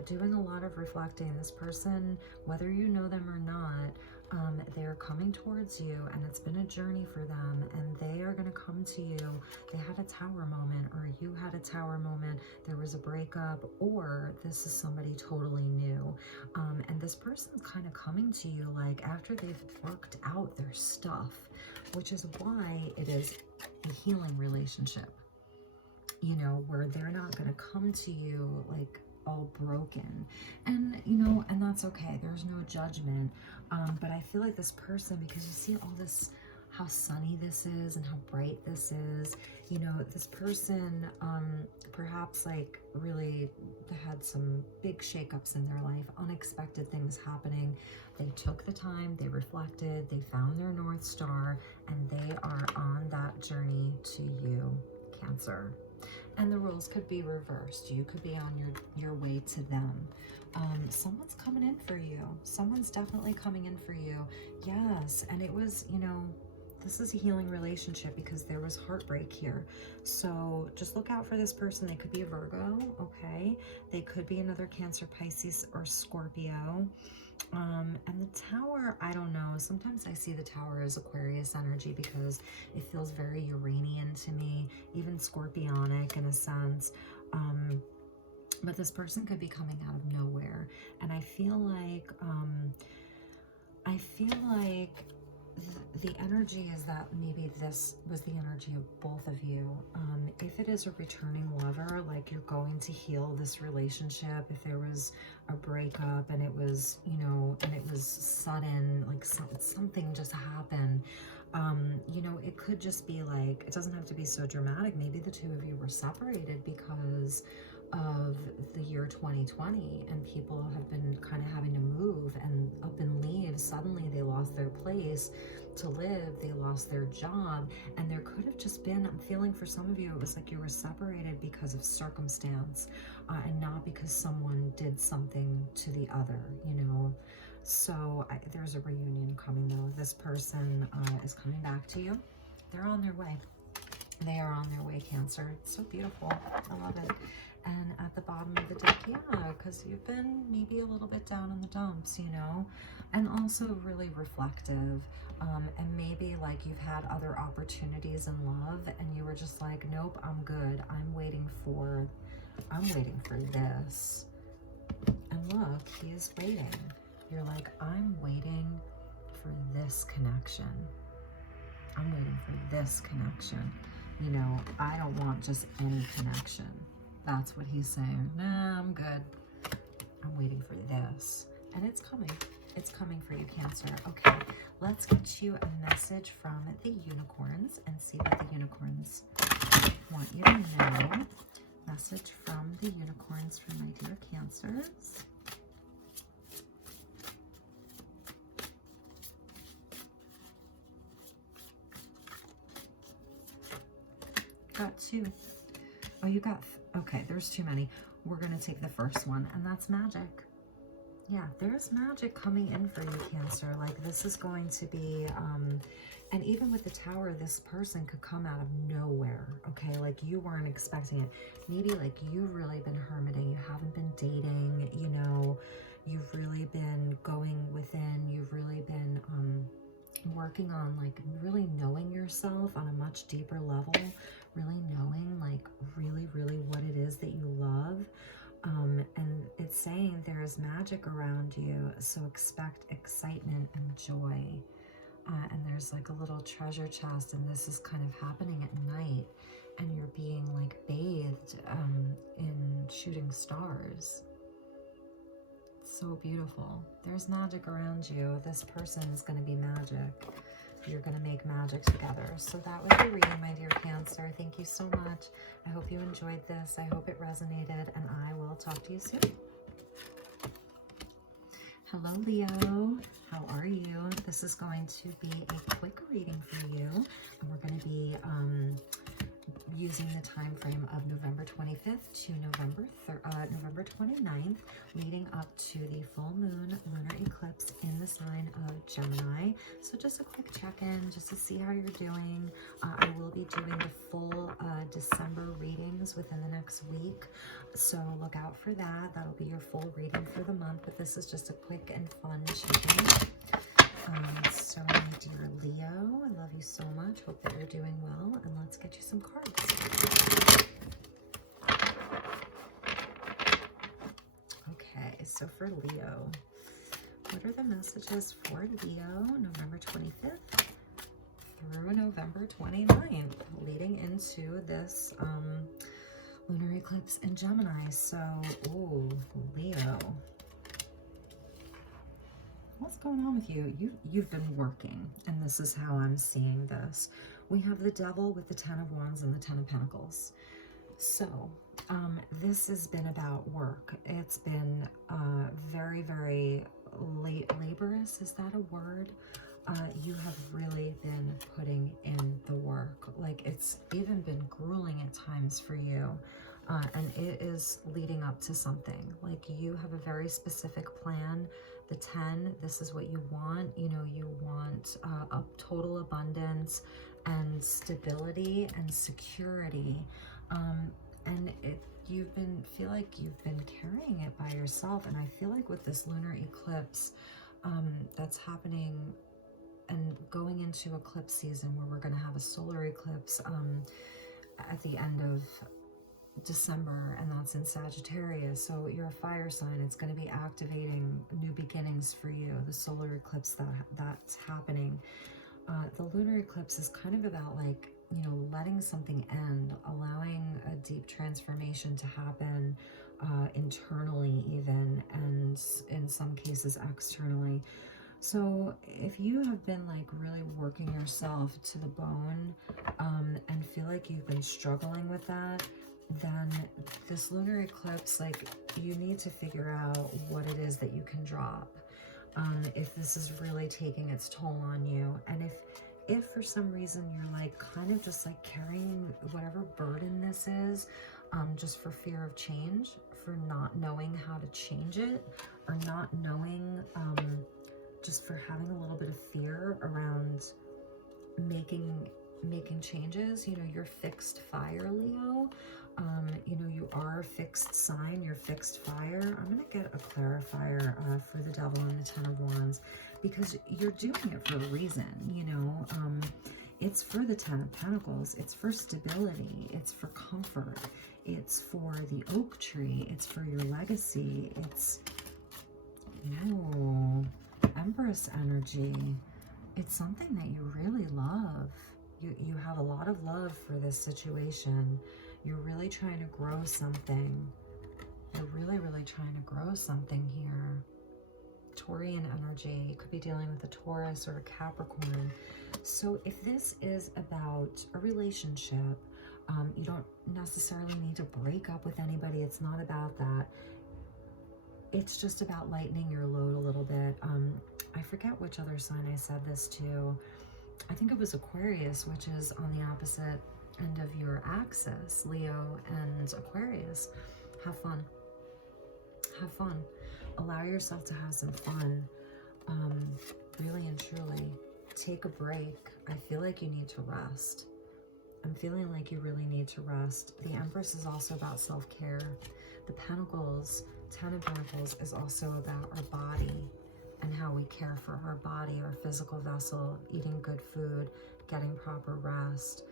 doing a lot of reflecting. This person, whether you know them or not, they're coming towards you, and it's been a journey for them, and they are going to come to you. They had a tower moment, or you had a tower moment. There was a breakup, or this is somebody totally new. And this person's kind of coming to you like after they've worked out their stuff, which is why it is a healing relationship, you know, where they're not going to come to you like all broken, and you know, and that's okay. There's no judgment, but I feel like this person, because you see all this, how sunny this is and how bright this is, you know, this person perhaps like really had some big shakeups in their life, unexpected things happening. They took the time, they reflected, they found their North Star, and they are on that journey to you, Cancer. And the roles could be reversed. You could be on your way to them. Someone's coming in for you. Someone's definitely coming in for you. Yes, and it was, you know, this is a healing relationship because there was heartbreak here. So just look out for this person. They could be a Virgo, okay? They could be another Cancer, Pisces, or Scorpio. And the Tower, I don't know. Sometimes I see the Tower as Aquarius energy because it feels very Uranian to me, even Scorpionic in a sense. But this person could be coming out of nowhere. And I feel like, the energy is that maybe this was the energy of both of you. If it is a returning lover, like you're going to heal this relationship, if there was a breakup and it was, you know, and it was sudden, like something just happened, you know, it could just be like, it doesn't have to be so dramatic. Maybe the two of you were separated because of the year 2020, and people have been kind of having to move and up and leave. Suddenly they lost their place to live, they lost their job, and there could have just been, I'm feeling for some of you, it was like you were separated because of circumstance, and not because someone did something to the other, you know. So there's a reunion coming though. This person is coming back to you. They're on their way. They are on their way, Cancer. It's so beautiful. I love it. And at the bottom of the deck, yeah, because you've been maybe a little bit down in the dumps, you know, and also really reflective. And maybe like you've had other opportunities in love and you were just like, nope, I'm good. I'm waiting for this. And look, he is waiting. You're like, I'm waiting for this connection. I'm waiting for this connection. You know, I don't want just any connection. That's what he's saying. Nah, I'm good. I'm waiting for this. And it's coming. It's coming for you, Cancer. Okay, let's get you a message from the unicorns and see what the unicorns want you to know. Message from the unicorns for my dear Cancers. Got two. Oh, you got, okay, there's too many. We're going to take the first one, and that's magic. Yeah, there's magic coming in for you, Cancer. Like, this is going to be, and even with the Tower, this person could come out of nowhere, okay? Like, you weren't expecting it. Maybe, like, you've really been hermiting. You haven't been dating, you know. You've really been going within. You've really been working on, like, really knowing yourself on a much deeper level. Really knowing, like, really what it is that you love. And it's saying there is magic around you, so expect excitement and joy. And there's like a little treasure chest, and this is kind of happening at night, and you're being like bathed in shooting stars. So beautiful. There's magic around you. This person is going to be magic. You're going to make magic together. So that was your reading, my dear Cancer. Thank you so much. I hope you enjoyed this. I hope it resonated, and I will talk to you soon. Hello, Leo. How are you? This is going to be a quick reading for you, and we're going to be using the time frame of November 25th to November 29th, leading up to the full moon lunar eclipse in the sign of Gemini. So just a quick check-in, just to see how you're doing. I will be doing the full December readings within the next week, so look out for that. That'll be your full reading for the month, but this is just a quick and fun check-in. So my dear Leo, I love you so much. Hope that you're doing well, and let's get you some cards. Okay, so for Leo, what are the messages for Leo November 25th through November 29th, leading into this lunar eclipse in Gemini? So, ooh, Leo. What's going on with you? You've been working, and this is how I'm seeing this. We have the Devil with the 10 of Wands and the 10 of Pentacles. So, this has been about work. It's been very, very laborious. Is that a word? You have really been putting in the work. Like, it's even been grueling at times for you. And it is leading up to something. Like, you have a very specific plan. The 10, this is what you want. You know, you want a total abundance and stability and security. And feel like you've been carrying it by yourself. And I feel like with this lunar eclipse that's happening and going into eclipse season, where we're going to have a solar eclipse at the end of December, and that's in Sagittarius. So you're a fire sign. It's going to be activating new beginnings for you, the solar eclipse that's happening. The lunar eclipse is kind of about, like, you know, letting something end, allowing a deep transformation to happen internally even, and in some cases externally. So if you have been like really working yourself to the bone and feel like you've been struggling with that, then this lunar eclipse, like, you need to figure out what it is that you can drop. If this is really taking its toll on you, and if for some reason you're like kind of just like carrying whatever burden this is, just for fear of change, for not knowing how to change it, or not knowing, just for having a little bit of fear around making changes. You know, you're fixed fire, Leo. You know, you are a fixed sign, you're fixed fire. I'm gonna get a clarifier for the Devil and the 10 of Wands, because you're doing it for a reason. You know, it's for the 10 of Pentacles. It's for stability. It's for comfort. It's for the oak tree. It's for your legacy. It's, ooh, Empress energy. It's something that you really love. You have a lot of love for this situation. You're really trying to grow something. You're really, really trying to grow something here. Taurian energy. You could be dealing with a Taurus or a Capricorn. So if this is about a relationship, you don't necessarily need to break up with anybody. It's not about that. It's just about lightening your load a little bit. I forget which other sign I said this to. I think it was Aquarius, which is on the opposite end of your axis, Leo and Aquarius. Have fun. Have fun. Allow yourself to have some fun. Really and truly, take a break. I feel like you need to rest. I'm feeling like you really need to rest. The Empress is also about self-care. The Pentacles, 10 of Pentacles, is also about our body and how we care for our body, our physical vessel, eating good food, getting proper rest.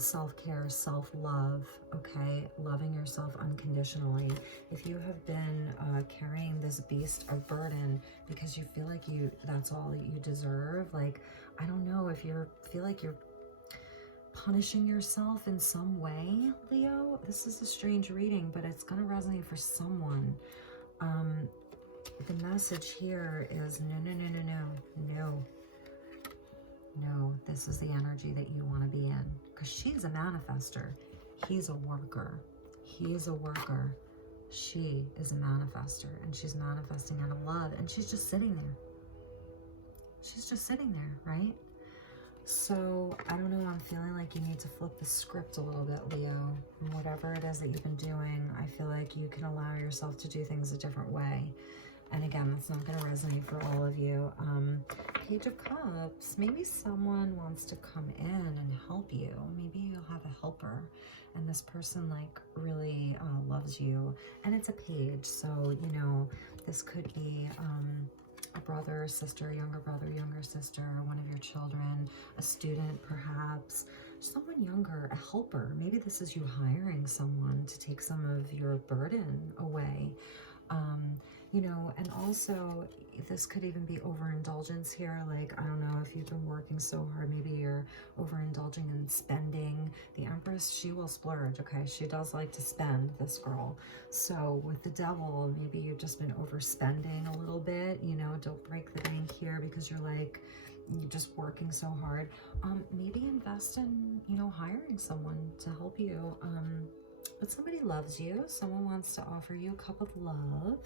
self-care, self-love, okay? Loving yourself unconditionally. If you have been carrying this beast of burden because you feel like that's all that you deserve, like, I don't know if you feel like you're punishing yourself in some way, Leo. This is a strange reading, but it's going to resonate for someone. The message here is no, this is the energy that you want to be in, because she's a manifester. He's a worker. He is a worker. She is a manifester, and she's manifesting out of love, and she's just sitting there. She's just sitting there, right? So I don't know, I'm feeling like you need to flip the script a little bit, Leo. Whatever it is that you've been doing, I feel like you can allow yourself to do things a different way. And again, that's not going to resonate for all of you. Page of Cups. Maybe someone wants to come in and help you. Maybe you'll have a helper, and this person like really loves you. And it's a page, so you know, this could be a brother, sister, younger sister, one of your children, a student perhaps, someone younger, a helper. Maybe this is you hiring someone to take some of your burden away. You know, and also this could even be overindulgence here. Like, I don't know if you've been working so hard, maybe you're overindulging in spending. The Empress, she will splurge, okay? She does like to spend, this girl. So with the Devil, maybe you've just been overspending a little bit, you know, don't break the bank here because you're like, you're just working so hard. Maybe invest in, you know, hiring someone to help you. But somebody loves you. Someone wants to offer you a cup of love.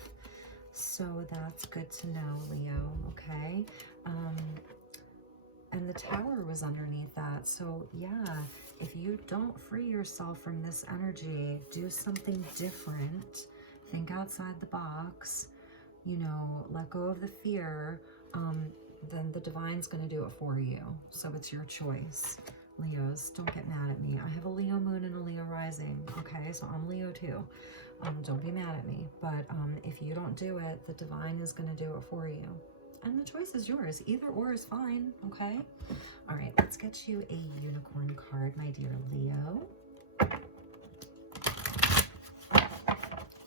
So that's good to know, Leo, okay? And the Tower was underneath that. So yeah, if you don't free yourself from this energy, do something different. Think outside the box, you know, let go of the fear, then the Divine's going to do it for you. So it's your choice. Leos, don't get mad at me. I have a Leo moon and a Leo rising, okay? So I'm Leo too. Don't be mad at me. But if you don't do it, the Divine is going to do it for you. And the choice is yours. Either or is fine, okay? All right, let's get you a unicorn card, my dear Leo.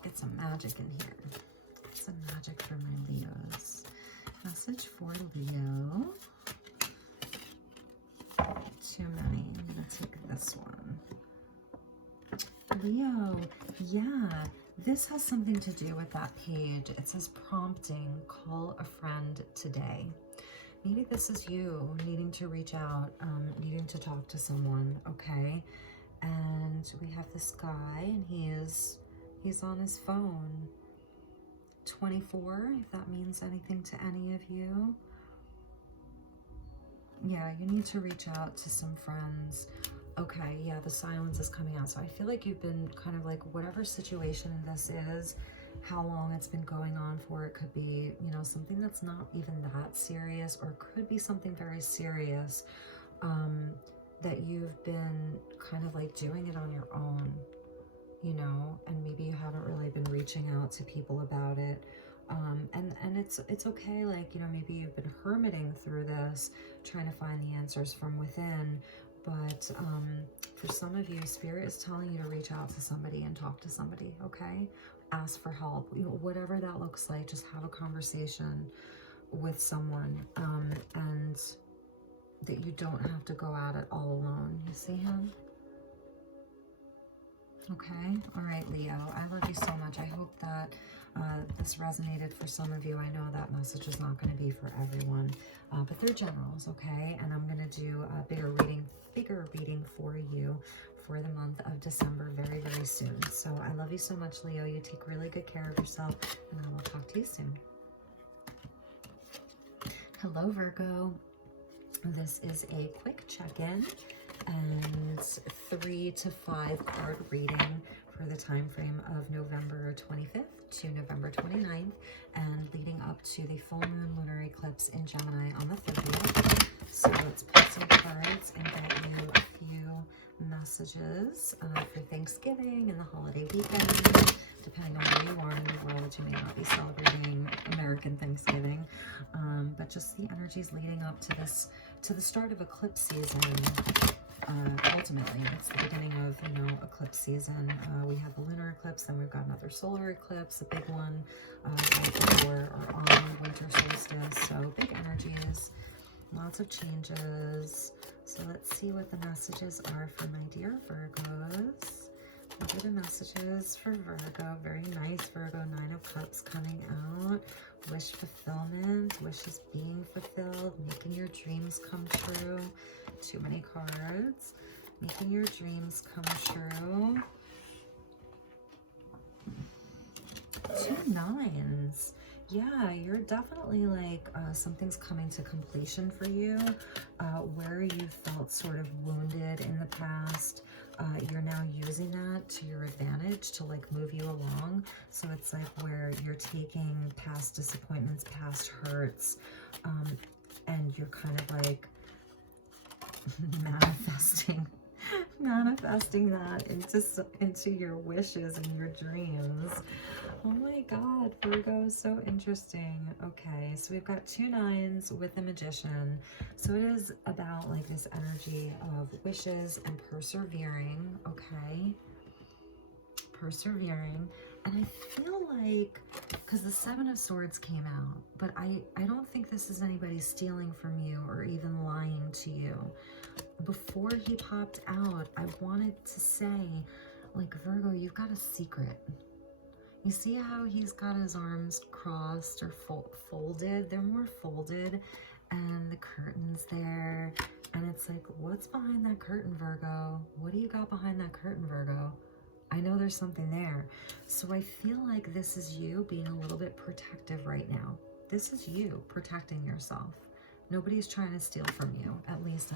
Get some magic in here. Get some magic for my Leos. Message for Leo. Too many. I'm going to take this one. Leo, yeah, this has something to do with that page. It says prompting, call a friend today. Maybe this is you needing to reach out, needing to talk to someone, okay? And we have this guy, and he's on his phone. 24, if that means anything to any of you. Yeah, you need to reach out to some friends. Okay, yeah, the silence is coming out. So I feel like you've been kind of like, whatever situation this is, how long it's been going on for, it could be, you know, something that's not even that serious, or could be something very serious, that you've been kind of like doing it on your own, you know, and maybe you haven't really been reaching out to people about it. And it's okay, like, you know, maybe you've been hermiting through this, trying to find the answers from within, but for some of you, Spirit is telling you to reach out to somebody and talk to somebody, okay? Ask for help, you know, whatever that looks like. Just have a conversation with someone, and that you don't have to go at it all alone. You see him? Okay, all right, Leo, I love you so much. I hope that this resonated for some of you. I know that message is not going to be for everyone, but they're generals, okay? And I'm going to do a bigger reading for you for the month of December very, very soon. So I love you so much, Leo. You take really good care of yourself, and I will talk to you soon. Hello, Virgo. This is a quick check-in and 3 to 5 card reading for the time frame of November 25th to November 29th, and leading up to the full moon lunar eclipse in Gemini on the 30th. So let's pull some cards and get you a few messages for Thanksgiving and the holiday weekend. Depending on where you are in the world, you may not be celebrating American Thanksgiving, but just the energies leading up to this, to the start of eclipse season. ultimately. It's the beginning of, you know, eclipse season. We have the lunar eclipse, then we've got another solar eclipse, a big one, right before or on winter solstice. So big energies, lots of changes. So let's see what the messages are for my dear Virgos. What are the messages for Virgo? Very nice, Virgo. 9 of Cups coming out. Wish fulfillment, wishes being fulfilled, making your dreams come true. Too many cards. Making your dreams come true. 2 nines. Yeah, you're definitely like something's coming to completion for you. Where you felt sort of wounded in the past, you're now using that to your advantage to like move you along. So it's like where you're taking past disappointments, past hurts, and you're kind of like manifesting that into your wishes and your dreams. Oh my God, Virgo, so interesting. Okay, so we've got 2 nines with the Magician. So it is about like this energy of wishes and persevering, okay? Persevering. And I feel like, because the 7 of Swords came out, but I don't think this is anybody stealing from you or even lying to you. Before he popped out, I wanted to say, like, Virgo, you've got a secret. You see how he's got his arms crossed or folded? They're more folded, and the curtain's there. And it's like, what's behind that curtain, Virgo? What do you got behind that curtain, Virgo? I know there's something there. So I feel like this is you being a little bit protective right now. This is you protecting yourself. Nobody's trying to steal from you. At least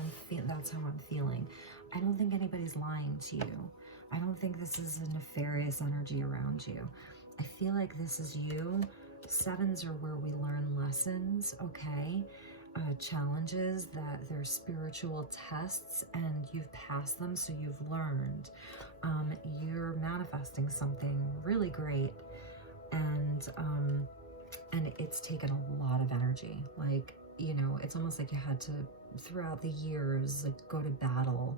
that's how I'm feeling. I don't think anybody's lying to you. I don't think this is a nefarious energy around you. I feel like this is you. 7s are where we learn lessons, okay? Challenges, that they're spiritual tests, and you've passed them, so you've learned. You're manifesting something really great, and it's taken a lot of energy. Like, you know, it's almost like you had to, throughout the years, like, go to battle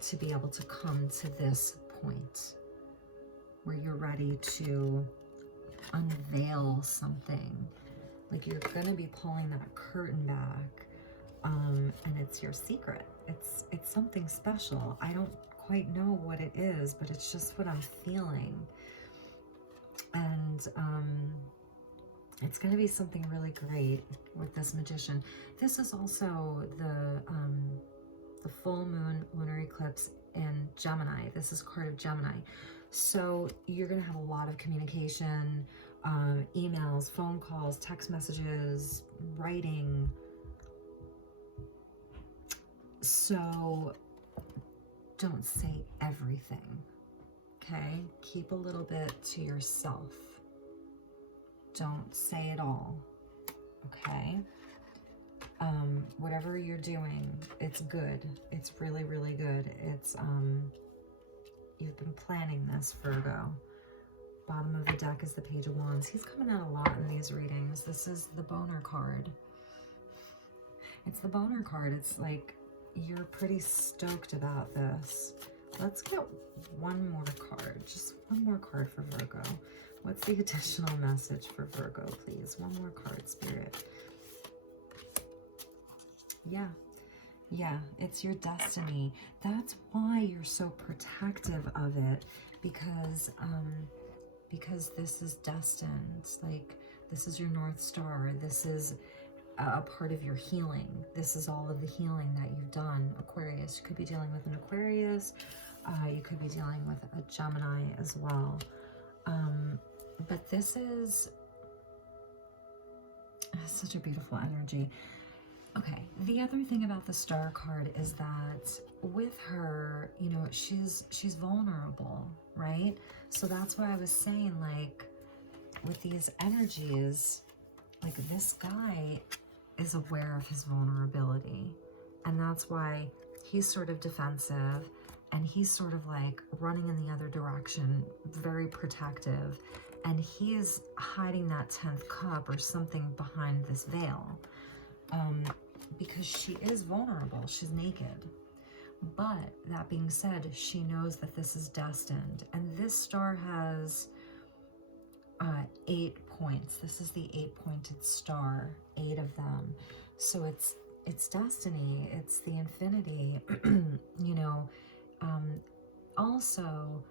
to be able to come to this point where you're ready to unveil something. Like, you're gonna be pulling that curtain back, and it's your secret. It's something special. I don't quite know what it is, but it's just what I'm feeling. And it's going to be something really great with this Magician. This is also the full moon lunar eclipse in Gemini. This is card of Gemini. So you're going to have a lot of communication, emails, phone calls, text messages, writing. So don't say everything, okay? Keep a little bit to yourself. Don't say it all, okay? Whatever you're doing, it's good. It's really, really good. It's, you've been planning this, Virgo. Bottom of the deck is the Page of Wands. He's coming out a lot in these readings. This is the boner card. It's the boner card. It's like, you're pretty stoked about this. Let's get one more card. Just one more card for Virgo. What's the additional message for Virgo, please? One more card, Spirit. Yeah, it's your destiny. That's why you're so protective of it, because this is destined. Like, this is your North Star. This is a part of your healing. This is all of the healing that you've done, Aquarius. You could be dealing with an Aquarius. You could be dealing with a Gemini as well. But this is such a beautiful energy. Okay, the other thing about the Star card is that with her, you know, she's vulnerable, right? So that's why I was saying, like, with these energies, like, this guy is aware of his vulnerability, and that's why he's sort of defensive, and he's sort of like running in the other direction, very protective, and he is hiding that 10th cup or something behind this veil, because she is vulnerable. She's naked. But that being said, she knows that this is destined. And this star has 8 points. This is the 8-pointed star, 8 of them. So it's destiny. It's the infinity. You know, also,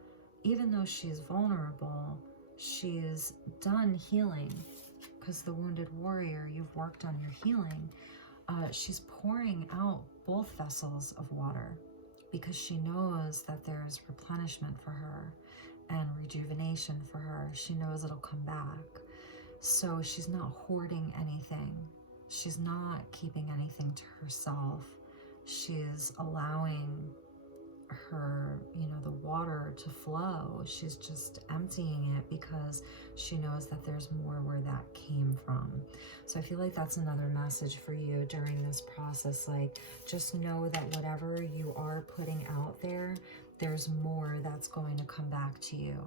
even though she's vulnerable, she's done healing, because the wounded warrior, you've worked on your healing. She's pouring out both vessels of water because she knows that there's replenishment for her and rejuvenation for her. She knows it'll come back. So she's not hoarding anything. She's not keeping anything to herself. She's allowing her, you know, the water to flow. She's just emptying it because she knows that there's more where that came from. So I feel like that's another message for you during this process. Like, just know that whatever you are putting out there, there's more that's going to come back to you.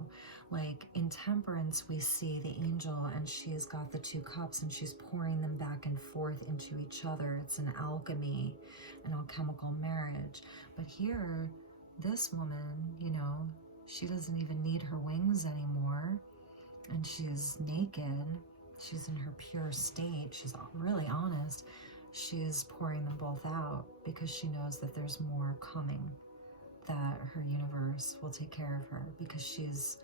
Like in Temperance, we see the angel, and she's got the 2 cups, and she's pouring them back and forth into each other. It's an alchemy, an alchemical marriage. But here, this woman, you know, she doesn't even need her wings anymore, and she's naked. She's in her pure state. She's really honest. She's pouring them both out because she knows that there's more coming, that her universe will take care of her because she's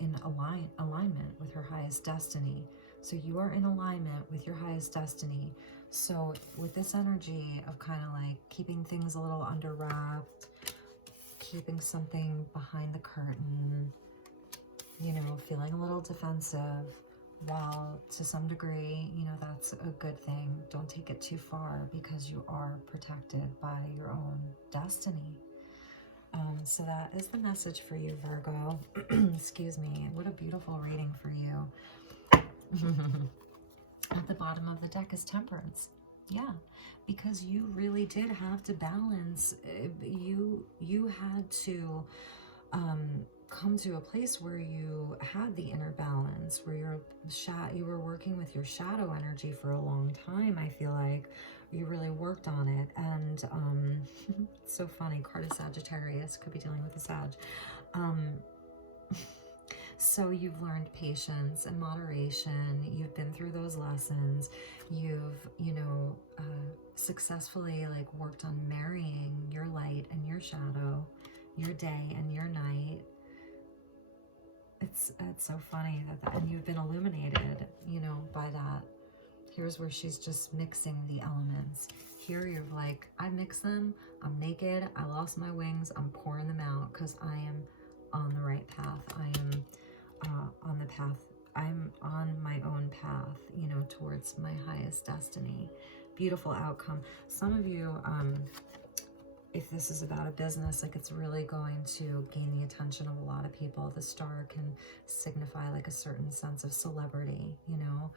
in alignment with her highest destiny. So you are in alignment with your highest destiny. So with this energy of kind of like keeping things a little under wrapped, keeping something behind the curtain, you know, feeling a little defensive, while to some degree, you know, that's a good thing. Don't take it too far because you are protected by your own destiny. So that is the message for you, Virgo. Excuse me. What a beautiful reading for you. At the bottom of the deck is Temperance. Yeah, because you really did have to balance. You had to come to a place where you had the inner balance, where you were working with your shadow energy for a long time. I feel like you really worked on it. And it's so funny, card of Sagittarius, could be dealing with a Sag. So you've learned patience and moderation. You've been through those lessons. You've, you know, successfully like worked on marrying your light and your shadow, your day and your night. It's so funny that, and you've been illuminated, you know, by that. Here's where she's just mixing the elements. Here you're like, I mix them, I'm naked, I lost my wings, I'm pouring them out because I am on the right path. I am on the path. I'm on my own path, you know, towards my highest destiny. Beautiful outcome. Some of you, if this is about a business, like it's really going to gain the attention of a lot of people. The star can signify like a certain sense of celebrity, you know,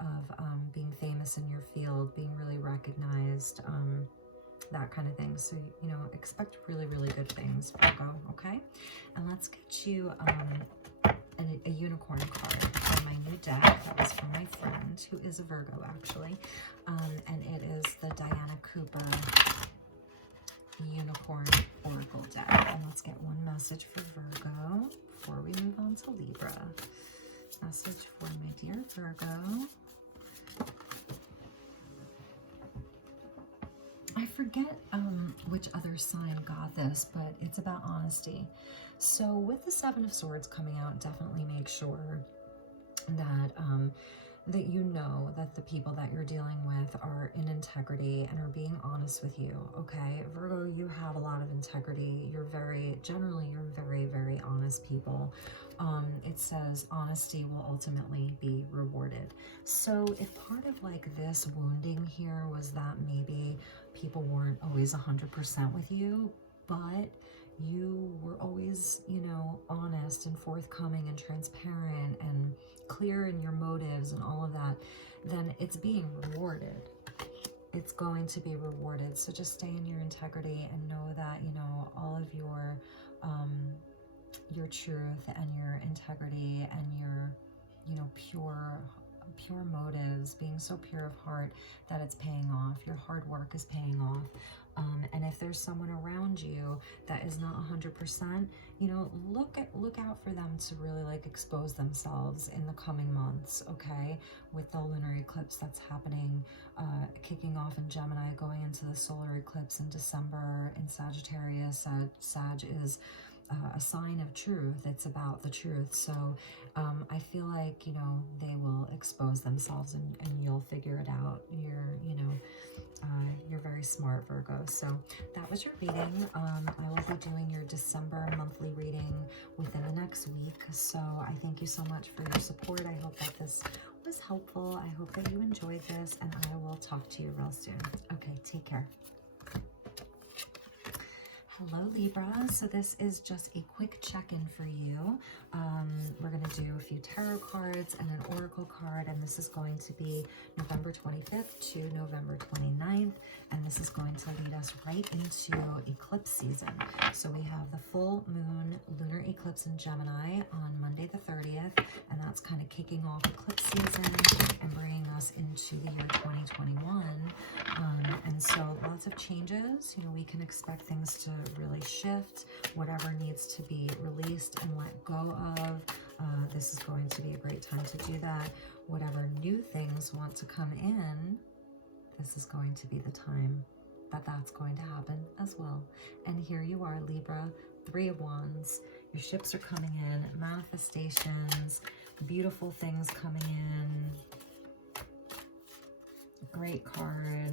of being famous in your field, being really recognized, that kind of thing. So, you know, expect really, really good things, Virgo, okay? And let's get you a unicorn card from my new deck. That was from my friend, who is a Virgo, actually. And it is the Diana Cooper Unicorn Oracle deck. And let's get one message for Virgo before we move on to Libra. Message for my dear Virgo. I forget which other sign got this, but it's about honesty. So with the 7 of Swords coming out, definitely make sure that that you know that the people that you're dealing with are in integrity and are being honest with you, okay? Virgo, you have a lot of integrity. You're very, very honest people. It says honesty will ultimately be rewarded. So if part of like this wounding here was that maybe people weren't always 100% with you, but you were always, you know, honest and forthcoming and transparent and clear in your motives and all of that, then it's being rewarded. It's going to be rewarded. So just stay in your integrity and know that, you know, all of your truth and your integrity and your, you know, pure pure motives, being so pure of heart that it's paying off. Your hard work is paying off. And if there's someone around you that is not 100%, you know, look out for them to really like expose themselves in the coming months, okay? With the lunar eclipse that's happening, kicking off in Gemini, going into the solar eclipse in December in Sagittarius. Sag is a sign of truth. It's about the truth. So I feel like, you know, they will expose themselves and you'll figure it out. You're very smart, Virgo. So that was your reading. I will be doing your December monthly reading within the next week. So I thank you so much for your support. I hope that this was helpful. I hope that you enjoyed this, and I will talk to you real soon. Okay, take care. Hello, Libra. So this is just a quick check-in for you. We're going to do a few tarot cards and an oracle card, and this is going to be November 25th to November 29th, and this is going to lead us right into eclipse season. So we have the full moon lunar eclipse in Gemini on Monday the 30th, and that's kind of kicking off eclipse season and bringing us into the year 2021. And so lots of changes. You know, we can expect things to really shift. Whatever needs to be released and let go of, this is going to be a great time to do that. Whatever new things want to come in, this is going to be the time that that's going to happen as well. And here you are, Libra, 3 of Wands. Your ships are coming in, manifestations, beautiful things coming in. Great card.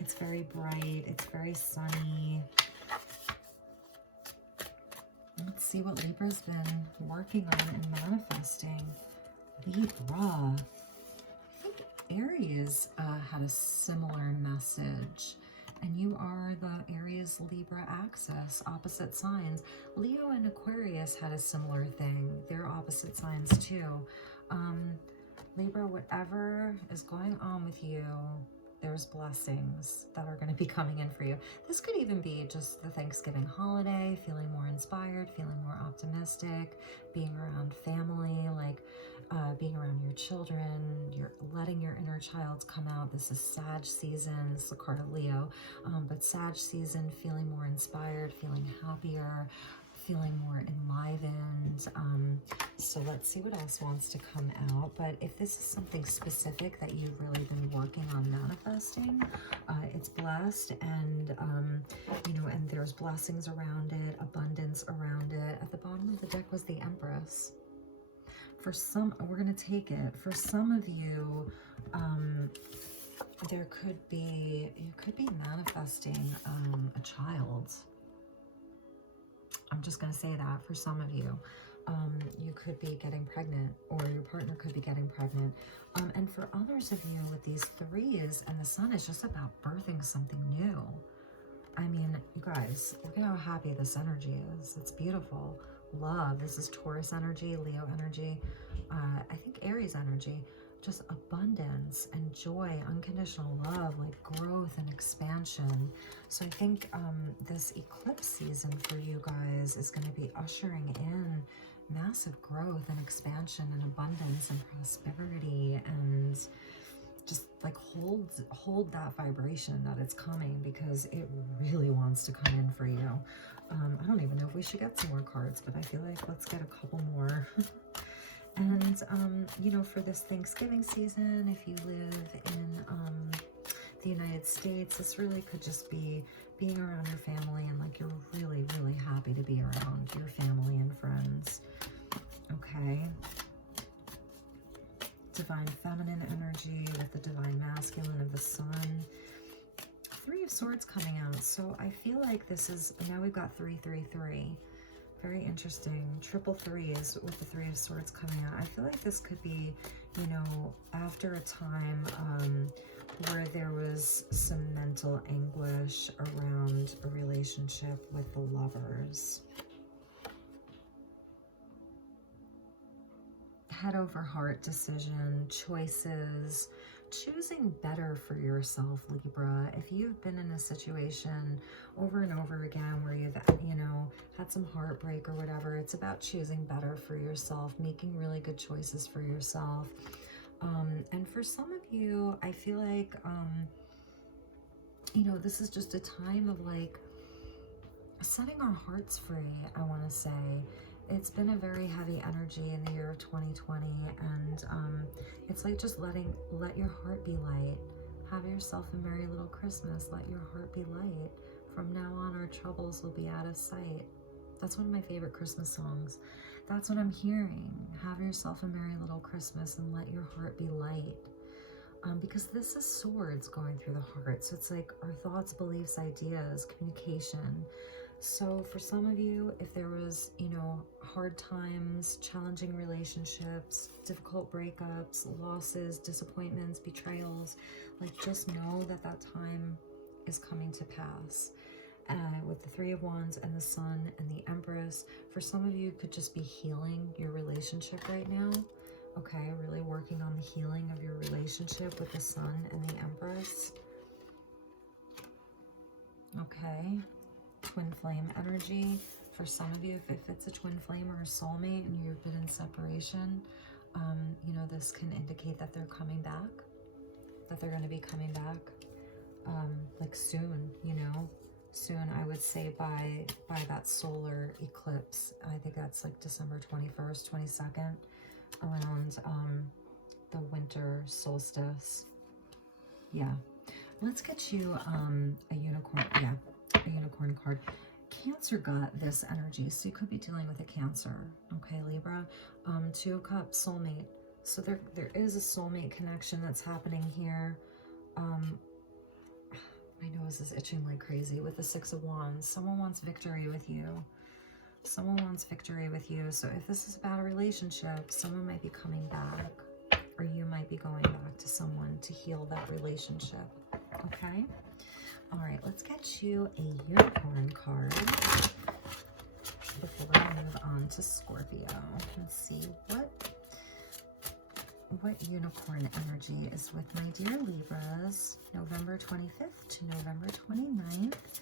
It's very bright. It's very sunny. Let's see what Libra's been working on and manifesting. Libra. I think Aries had a similar message. And you are the Aries Libra axis, opposite signs. Leo and Aquarius had a similar thing. They're opposite signs too. Libra, whatever is going on with you, there's blessings that are going to be coming in for you. This could even be just the Thanksgiving holiday, feeling more inspired, feeling more optimistic, being around family, like being around your children, you're letting your inner child come out. This is Sag season. This is the card of Leo, but Sag season, feeling more inspired, feeling happier, feeling more enlivened. So let's see what else wants to come out. But if this is something specific that you've really been working on manifesting, it's blessed, and you know, and there's blessings around it, abundance around it. At the bottom of the deck was the Empress. For some, we're going to take it. For some of you, you could be manifesting a child. I'm just going to say that for some of you. You could be getting pregnant, or your partner could be getting pregnant. And for others of you with these 3s and the Sun, is just about birthing something new. I mean, you guys, look at how happy this energy is. It's beautiful. Love. This is Taurus energy, Leo energy, I think Aries energy. Just abundance and joy, unconditional love, like growth and expansion. So I think this eclipse season for you guys is going to be ushering in massive growth and expansion and abundance and prosperity, and just like hold that vibration that it's coming, because it really wants to come in for you. I don't even know if we should get some more cards, but I feel like let's get a couple more. And, you know, for this Thanksgiving season, if you live in the United States, this really could just be being around your family, and like you're really, really happy to be around your family and friends. Okay. Divine feminine energy with the divine masculine of the Sun. 3 of Swords coming out. So I feel like this is, now we've got 3, 3, 3. Very interesting. Triple 3s with the 3 of Swords coming out. I feel like this could be, you know, after a time where there was some mental anguish around a relationship with the lovers. Head over heart decision, choices, choosing better for yourself, Libra. If you've been in a situation over and over again where you've, you know, had some heartbreak or whatever, it's about choosing better for yourself, making really good choices for yourself. And for some of you, I feel like, you know, this is just a time of like setting our hearts free, I want to say. It's been a very heavy energy in the year of 2020, and it's like just let your heart be light. Have yourself a merry little Christmas. Let your heart be light. From now on, our troubles will be out of sight. That's one of my favorite Christmas songs. That's what I'm hearing. Have yourself a merry little Christmas and let your heart be light. Because this is swords going through the heart. So it's like our thoughts, beliefs, ideas, communication. So for some of you, if there was, you know, hard times, challenging relationships, difficult breakups, losses, disappointments, betrayals, like just know that that time is coming to pass. With the Three of Wands and the Sun and the Empress, for some of you, it could just be healing your relationship right now. Okay, really working on the healing of your relationship with the Sun and the Empress. Okay, twin flame energy. For some of you, if it's a twin flame or a soulmate and you've been in separation, you know, this can indicate that they're coming back, that they're going to be coming back, like soon, you know. Soon, I would say by that solar eclipse. I think that's like December 21st, 22nd, around the winter solstice. Yeah. Let's get you a unicorn. Yeah, a unicorn card. Cancer got this energy, so you could be dealing with a Cancer. Okay, Libra. Two of Cups, soulmate. So there is a soulmate connection that's happening here. My nose is itching like crazy with the Six of Wands. Someone wants victory with you. Someone wants victory with you. So if this is about a relationship, someone might be coming back, or you might be going back to someone to heal that relationship. Okay? All right, let's get you a unicorn card before we move on to Scorpio. Let's see what unicorn energy is with my dear Libras, November 25th to November 29th.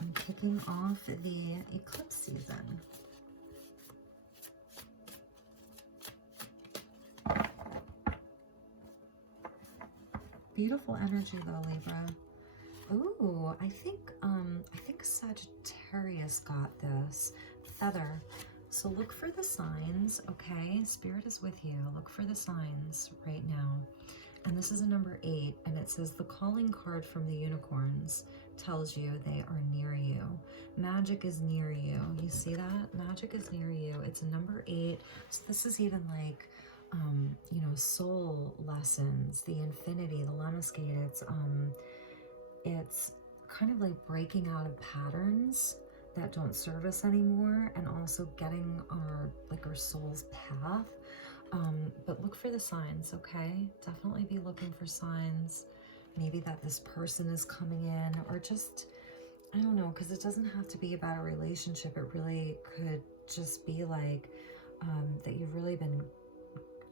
I'm kicking off the eclipse season. Beautiful energy though, Libra. Ooh, I think Sagittarius got this. Feather. So look for the signs, okay? Spirit is with you. Look for the signs right now. And this is a number 8, and it says the calling card from the unicorns tells you they are near you. Magic is near you. You see that? Magic is near you. It's a number 8. So this is even like, you know, soul lessons, the infinity, the lemniscate. It's kind of like breaking out of patterns that don't serve us anymore, and also getting our soul's path. But look for the signs, okay? Definitely be looking for signs. Maybe that this person is coming in, or just, I don't know, because it doesn't have to be about a relationship. It really could just be like that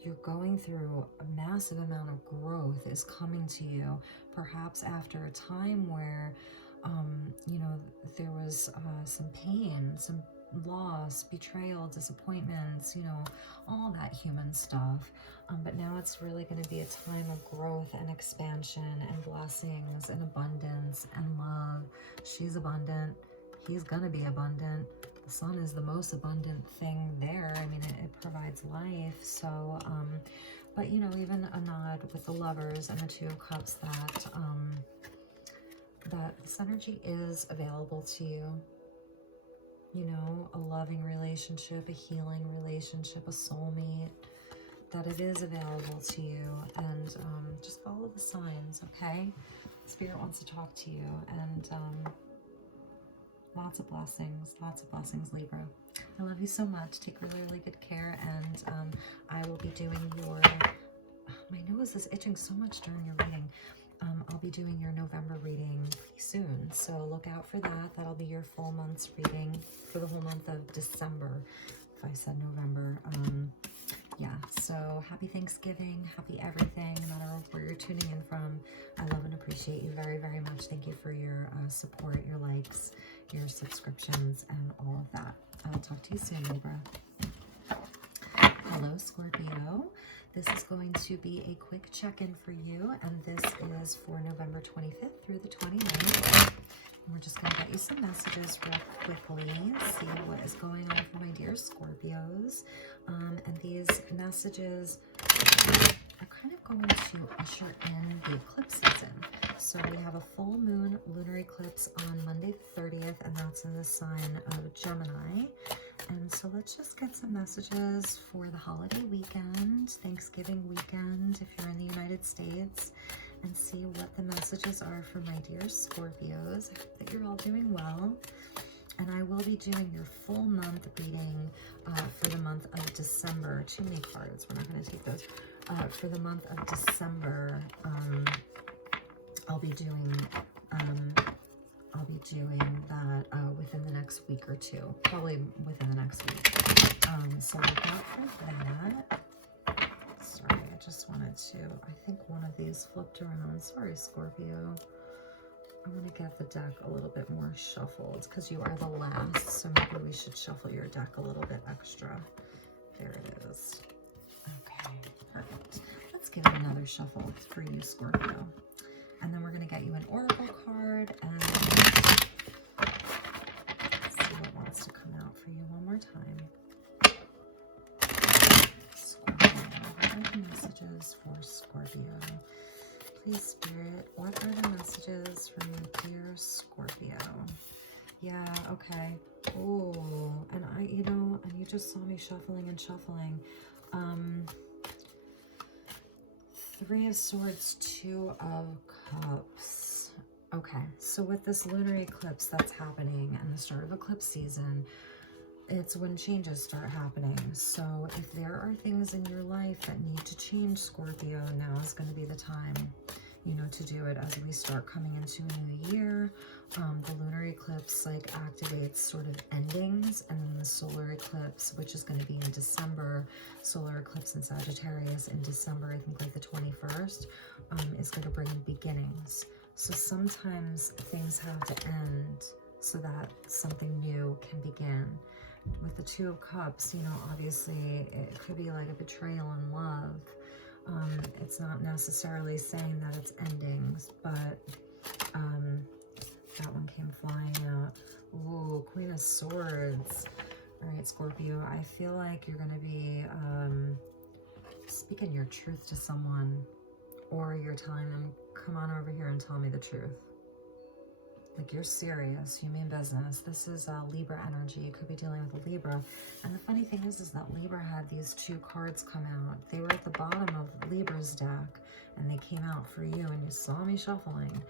you're going through a massive amount of growth is coming to you, perhaps after a time where you know, there was some pain, some loss, betrayal, disappointments, you know, all that human stuff. But now it's really going to be a time of growth and expansion and blessings and abundance and love. She's abundant. He's going to be abundant. The sun is the most abundant thing there. I mean, it provides life. So, but, you know, even a nod with the Lovers and the Two of Cups that this energy is available to you. You know, a loving relationship, a healing relationship, a soulmate, that it is available to you. And just follow the signs, okay? Spirit wants to talk to you. And lots of blessings, Libra. I love you so much. Take really, really good care. And I will be doing your... My nose is itching so much during your reading. I'll be doing your November reading soon, so look out for that. That'll be your full month's reading for the whole month of December, if I said November. Yeah, so happy Thanksgiving, happy everything, no matter where you're tuning in from. I love and appreciate you very, very much. Thank you for your support, your likes, your subscriptions, and all of that. I'll talk to you soon, Libra. Hello, Scorpio. This is going to be a quick check-in for you, and this is for November 25th through the 29th. And we're just going to get you some messages real quickly, see what is going on for my dear Scorpios. And these messages are kind of going to usher in the eclipse season. So we have a full moon lunar eclipse on Monday the 30th, and that's in the sign of Gemini. And so let's just get some messages for the holiday weekend, Thanksgiving weekend, if you're in the United States, and see what the messages are for my dear Scorpios. I hope that you're all doing well. And I will be doing your full month reading for the month of December. Too many cards. We're not going to take those. For the month of December, I'll be doing that within the next week or two, probably within the next week. So look out for that. Sorry, I just wanted to, I think one of these flipped around. Sorry, Scorpio. I'm going to get the deck a little bit more shuffled because you are the last, so maybe we should shuffle your deck a little bit extra. There it is. Okay, perfect. Let's give it another shuffle for you, Scorpio. And then we're going to get you an oracle card and see what wants to come out for you one more time. Scorpio, what are the messages for Scorpio? Please, Spirit, what are the messages for your dear Scorpio? Yeah, okay. Oh, and and you just saw me shuffling and shuffling. Three of Swords, Two of Cups. Okay, so with this lunar eclipse that's happening and the start of eclipse season, it's when changes start happening. So if there are things in your life that need to change, Scorpio, now is going to be the time, to do it as we start coming into a new year. The lunar eclipse activates sort of endings, and then the solar eclipse, which is going to be in December, solar eclipse in Sagittarius in December, I think the 21st, is going to bring beginnings. So sometimes things have to end so that something new can begin. With the Two of Cups, obviously it could be like a betrayal in love. It's not necessarily saying that it's endings, but that one came flying out. Ooh, Queen of Swords. All right, Scorpio, I feel like you're going to be speaking your truth to someone, or you're telling them, come on over here and tell me the truth. Like, you're serious, you mean business. This is Libra energy. You could be dealing with a Libra. And the funny thing is that Libra had these two cards come out. They were at the bottom of Libra's deck, and they came out for you, and you saw me shuffling.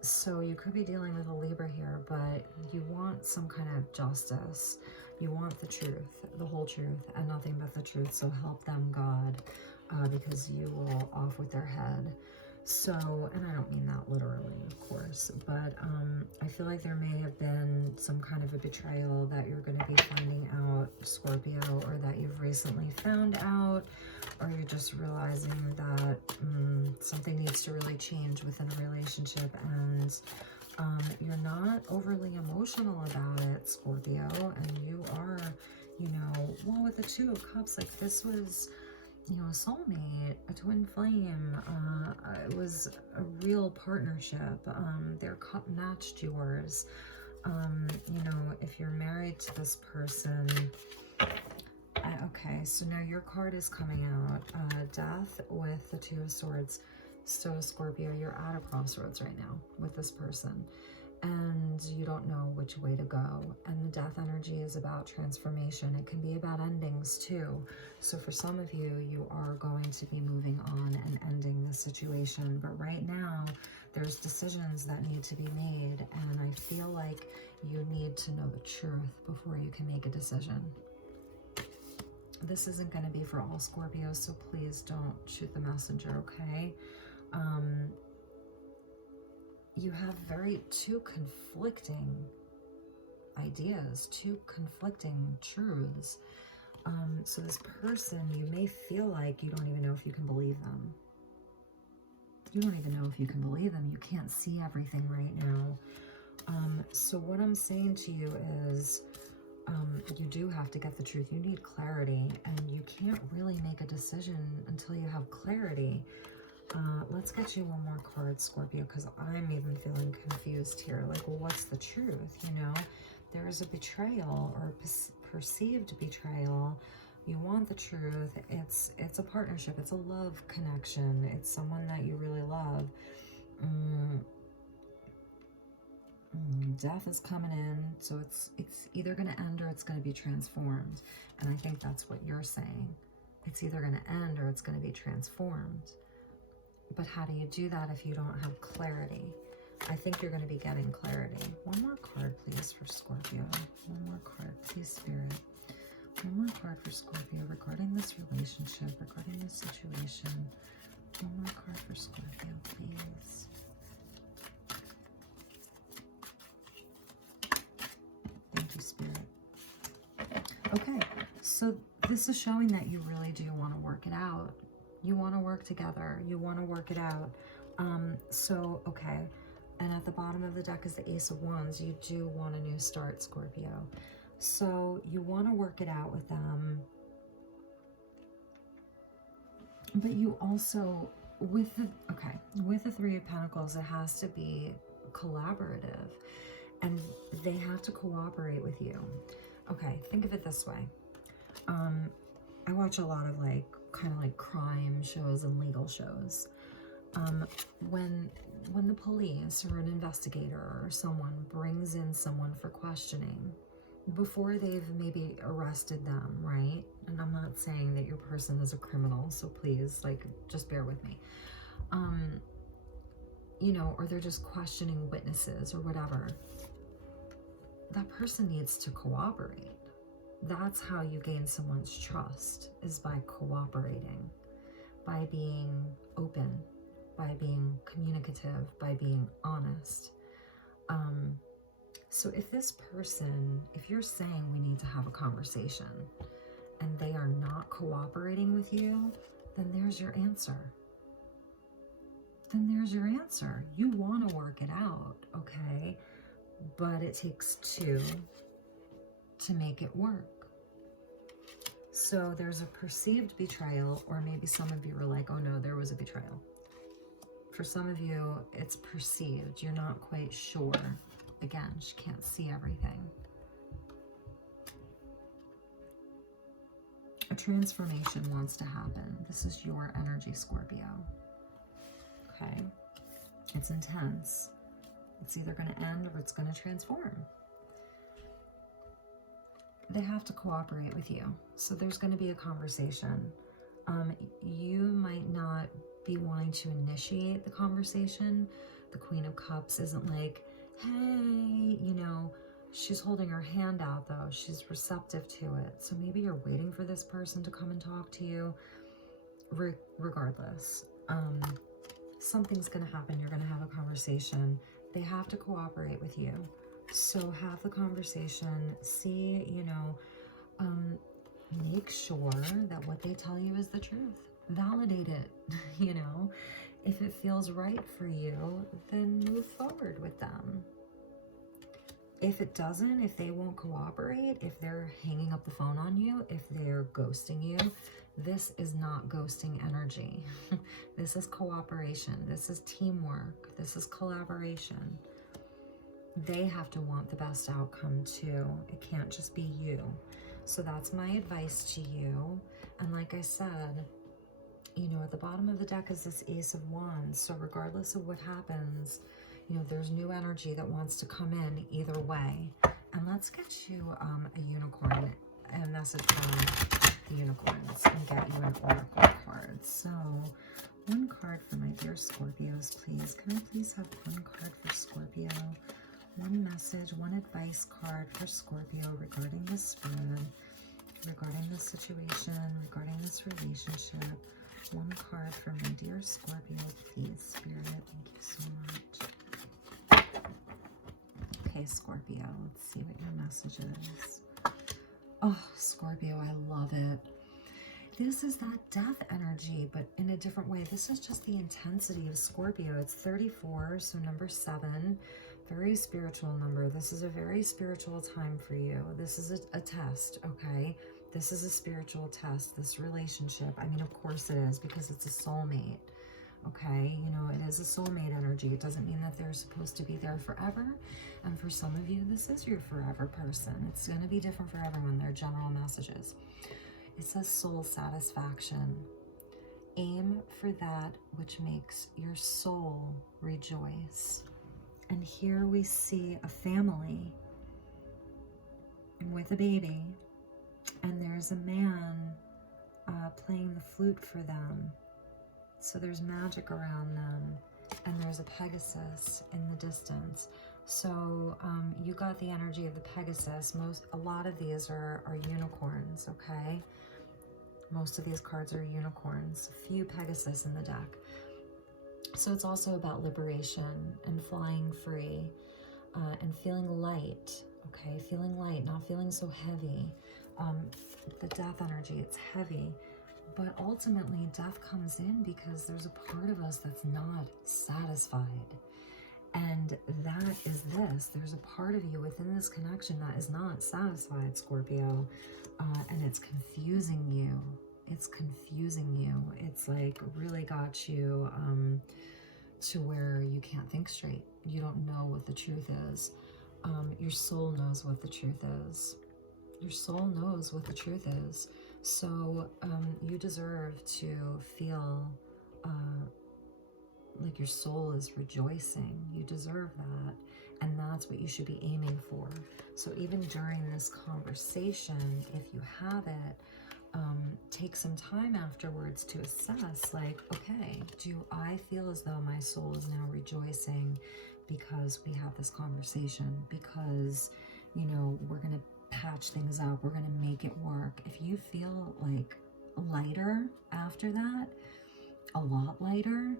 So you could be dealing with a Libra here, but you want some kind of justice. You want the truth, the whole truth, and nothing but the truth. So help them, God, because you will off with their head. So, and I don't mean that literally, of course, but I feel like there may have been some kind of a betrayal that you're going to be finding out, Scorpio, or that you've recently found out, or you're just realizing that something needs to really change within a relationship, and you're not overly emotional about it, Scorpio, and you are, well, with the Two of Cups, like, this was, a soulmate, a twin flame. It was a real partnership. Their cup matched yours. If you're married to this person, okay, so now your card is coming out, Death with the Two of Swords. So Scorpio, you're at a crossroads right now with this person, and you don't know which way to go. And the Death energy is about transformation. It can be about endings too. So for some of you, you are going to be moving on and ending the situation. But right now, there's decisions that need to be made. And I feel like you need to know the truth before you can make a decision. This isn't going to be for all Scorpios, so please don't shoot the messenger, okay? You have two conflicting ideas, two conflicting truths. So this person, you may feel like you don't even know if you can believe them. You don't even know if you can believe them. You can't see everything right now. So what I'm saying to you is, you do have to get the truth. You need clarity, and you can't really make a decision until you have clarity. Let's get you one more card, Scorpio, because I'm even feeling confused here. Like, well, what's the truth, you know? There is a betrayal or perceived betrayal. You want the truth. It's a partnership. It's a love connection. It's someone that you really love. Death is coming in, so it's either going to end or it's going to be transformed. And I think that's what you're saying. It's either going to end or it's going to be transformed. But how do you do that if you don't have clarity? I think you're going to be getting clarity. One more card, please, for Scorpio. One more card, please, Spirit. One more card for Scorpio regarding this relationship, regarding this situation. One more card for Scorpio, please. Thank you, Spirit. Okay, so this is showing that you really do want to work it out. You want to work together. You want to work it out. Okay. And at the bottom of the deck is the Ace of Wands. You do want a new start, Scorpio. So you want to work it out with them. But you also, with the Three of Pentacles, it has to be collaborative. And they have to cooperate with you. Okay, think of it this way. I watch a lot of kind of like crime shows and legal shows. When the police or an investigator or someone brings in someone for questioning, before they've maybe arrested them, right? And I'm not saying that your person is a criminal, so please, just bear with me. You know, or they're just questioning witnesses or whatever. That person needs to cooperate. That's how you gain someone's trust, is by cooperating, by being open, by being communicative, by being honest. So if this person, if you're saying we need to have a conversation and they are not cooperating with you, then there's your answer. Then there's your answer. You want to work it out, okay? But it takes two to make it work. So there's a perceived betrayal, or maybe some of you are like, oh no, there was a betrayal. For some of you, it's perceived. You're not quite sure. Again, she can't see everything. A transformation wants to happen. This is your energy, Scorpio. Okay? It's intense. It's either going to end or it's going to transform. They have to cooperate with you. So there's going to be a conversation. You might not be wanting to initiate the conversation. The Queen of Cups isn't like, hey, you know, she's holding her hand out though. She's receptive to it. So maybe you're waiting for this person to come and talk to you. Regardless, something's going to happen. You're going to have a conversation. They have to cooperate with you. So have the conversation. See, you know, make sure that what they tell you is the truth. Validate it, you know. If it feels right for you, then move forward with them. If it doesn't, if they won't cooperate, if they're hanging up the phone on you, if they're ghosting you, this is not ghosting energy. This is cooperation. This is teamwork. This is collaboration. They have to want the best outcome too. It can't just be you. So that's my advice to you. And like I said, you know, at the bottom of the deck is this Ace of Wands. So regardless of what happens, you know, there's new energy that wants to come in either way. And let's get you a unicorn, a message from the unicorns, and get you an oracle card. So one card for my dear Scorpios, please. Can I please have one card for Scorpio? One message, one advice card for Scorpio regarding this spread, regarding this situation, regarding this relationship. One card for my dear Scorpio, please, Spirit. Thank you so much. Okay, Scorpio, let's see what your message is. Oh, Scorpio, I love it. This is that death energy, but in a different way. This is just the intensity of Scorpio. It's 34, so number 7. Very spiritual number. This is a very spiritual time for you. This is a test, okay? This is a spiritual test, this relationship. I mean, of course it is, because it's a soulmate, okay? You know, it is a soulmate energy. It doesn't mean that they're supposed to be there forever. And for some of you, this is your forever person. It's going to be different for everyone. They're general messages. It says soul satisfaction. Aim for that which makes your soul rejoice. And here we see a family with a baby, and there's a man playing the flute for them. So there's magic around them, and there's a Pegasus in the distance. So you got the energy of the Pegasus. A lot of these are unicorns, okay? Most of these cards are unicorns. A few Pegasus in the deck. So it's also about liberation and flying free and feeling light, okay? Feeling light, not feeling so heavy. The death energy, it's heavy. But ultimately, death comes in because there's a part of us that's not satisfied. And that is this. There's a part of you within this connection that is not satisfied, Scorpio. And it's confusing you. It's confusing you. It's like really got you to where you can't think straight. You don't know what the truth is. Your soul knows what the truth is. Your soul knows what the truth is. So you deserve to feel like your soul is rejoicing. You deserve that. And that's what you should be aiming for. So even during this conversation, if you have it, take some time afterwards to assess, like, okay, do I feel as though my soul is now rejoicing because we have this conversation? Because, you know, we're going to patch things up. We're going to make it work. If you feel like lighter after that, a lot lighter,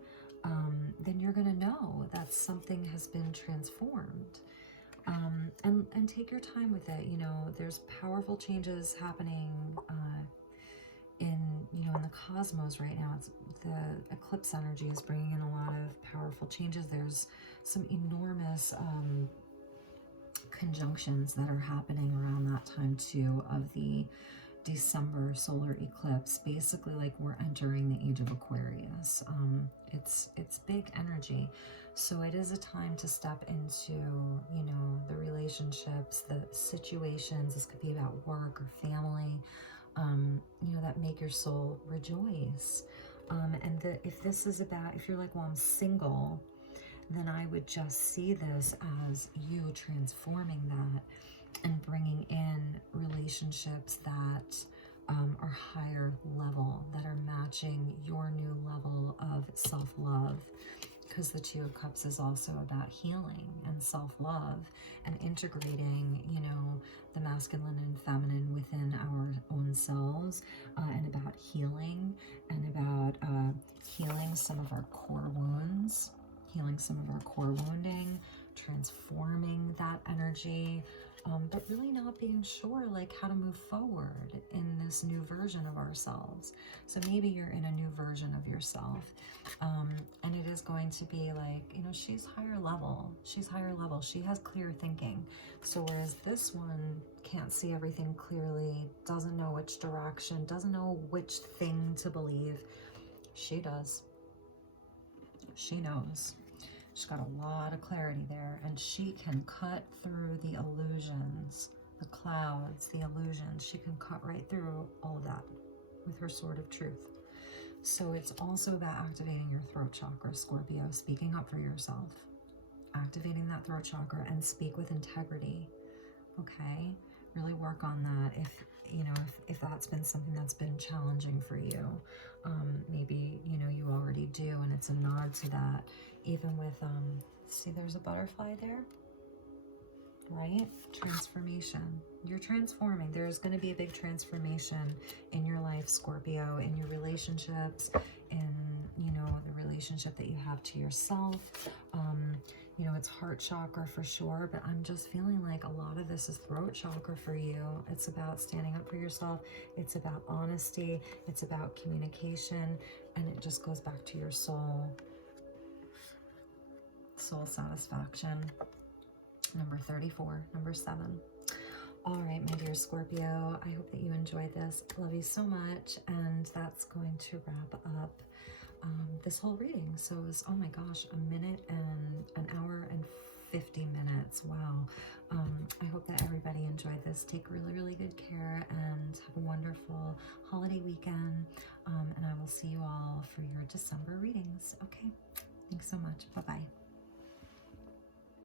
then you're going to know that something has been transformed. And take your time with it. You know, there's powerful changes happening in the cosmos right now. It's the eclipse energy is bringing in a lot of powerful changes. There's some enormous conjunctions that are happening around that time too, of the December solar eclipse. Basically, like, we're entering the age of Aquarius. It's big energy. So it is a time to step into, you know, the relationships, the situations. This could be about work or family, you know, that make your soul rejoice. If this is about, if you're like, well, I'm single, then I would just see this as you transforming that and bringing in relationships that are higher level, that are matching your new level of self-love. Because the Two of Cups is also about healing and self-love and integrating, you know, the masculine and feminine within our own selves, and about healing and about healing some of our core wounds, healing some of our core wounding, transforming that energy, but really not being sure like how to move forward in this new version of ourselves. So maybe you're in a new version of yourself, and it is going to be like, you know, she's higher level, she has clear thinking. So whereas this one can't see everything clearly, doesn't know which direction, doesn't know which thing to believe, she does. She knows. She's got a lot of clarity there, and she can cut through the illusions, the clouds, the illusions. She can cut right through all of that with her sword of truth. So it's also about activating your throat chakra, Scorpio, speaking up for yourself, activating that throat chakra, and speak with integrity. Okay? Really work on that. If that's been something that's been challenging for you, maybe, you know, you already do, and it's a nod to that. Even with, see, there's a butterfly there, right? Transformation. You're transforming. There's going to be a big transformation in your life, Scorpio, in your relationships, in, you know, the relationship that you have to yourself. You know, it's heart chakra for sure, but I'm just feeling like a lot of this is throat chakra for you. It's about standing up for yourself. It's about honesty. It's about communication, and it just goes back to your soul. Soul satisfaction. number 34, number 7. All right, my dear Scorpio, I hope that you enjoyed this. I love you so much, and that's going to wrap up this whole reading. So it was, oh my gosh, a minute and an hour and 50 minutes. Wow. I hope that everybody enjoyed this. Take really, really good care and have a wonderful holiday weekend. And I will see you all for your December readings. Okay. Thanks so much. Bye-bye.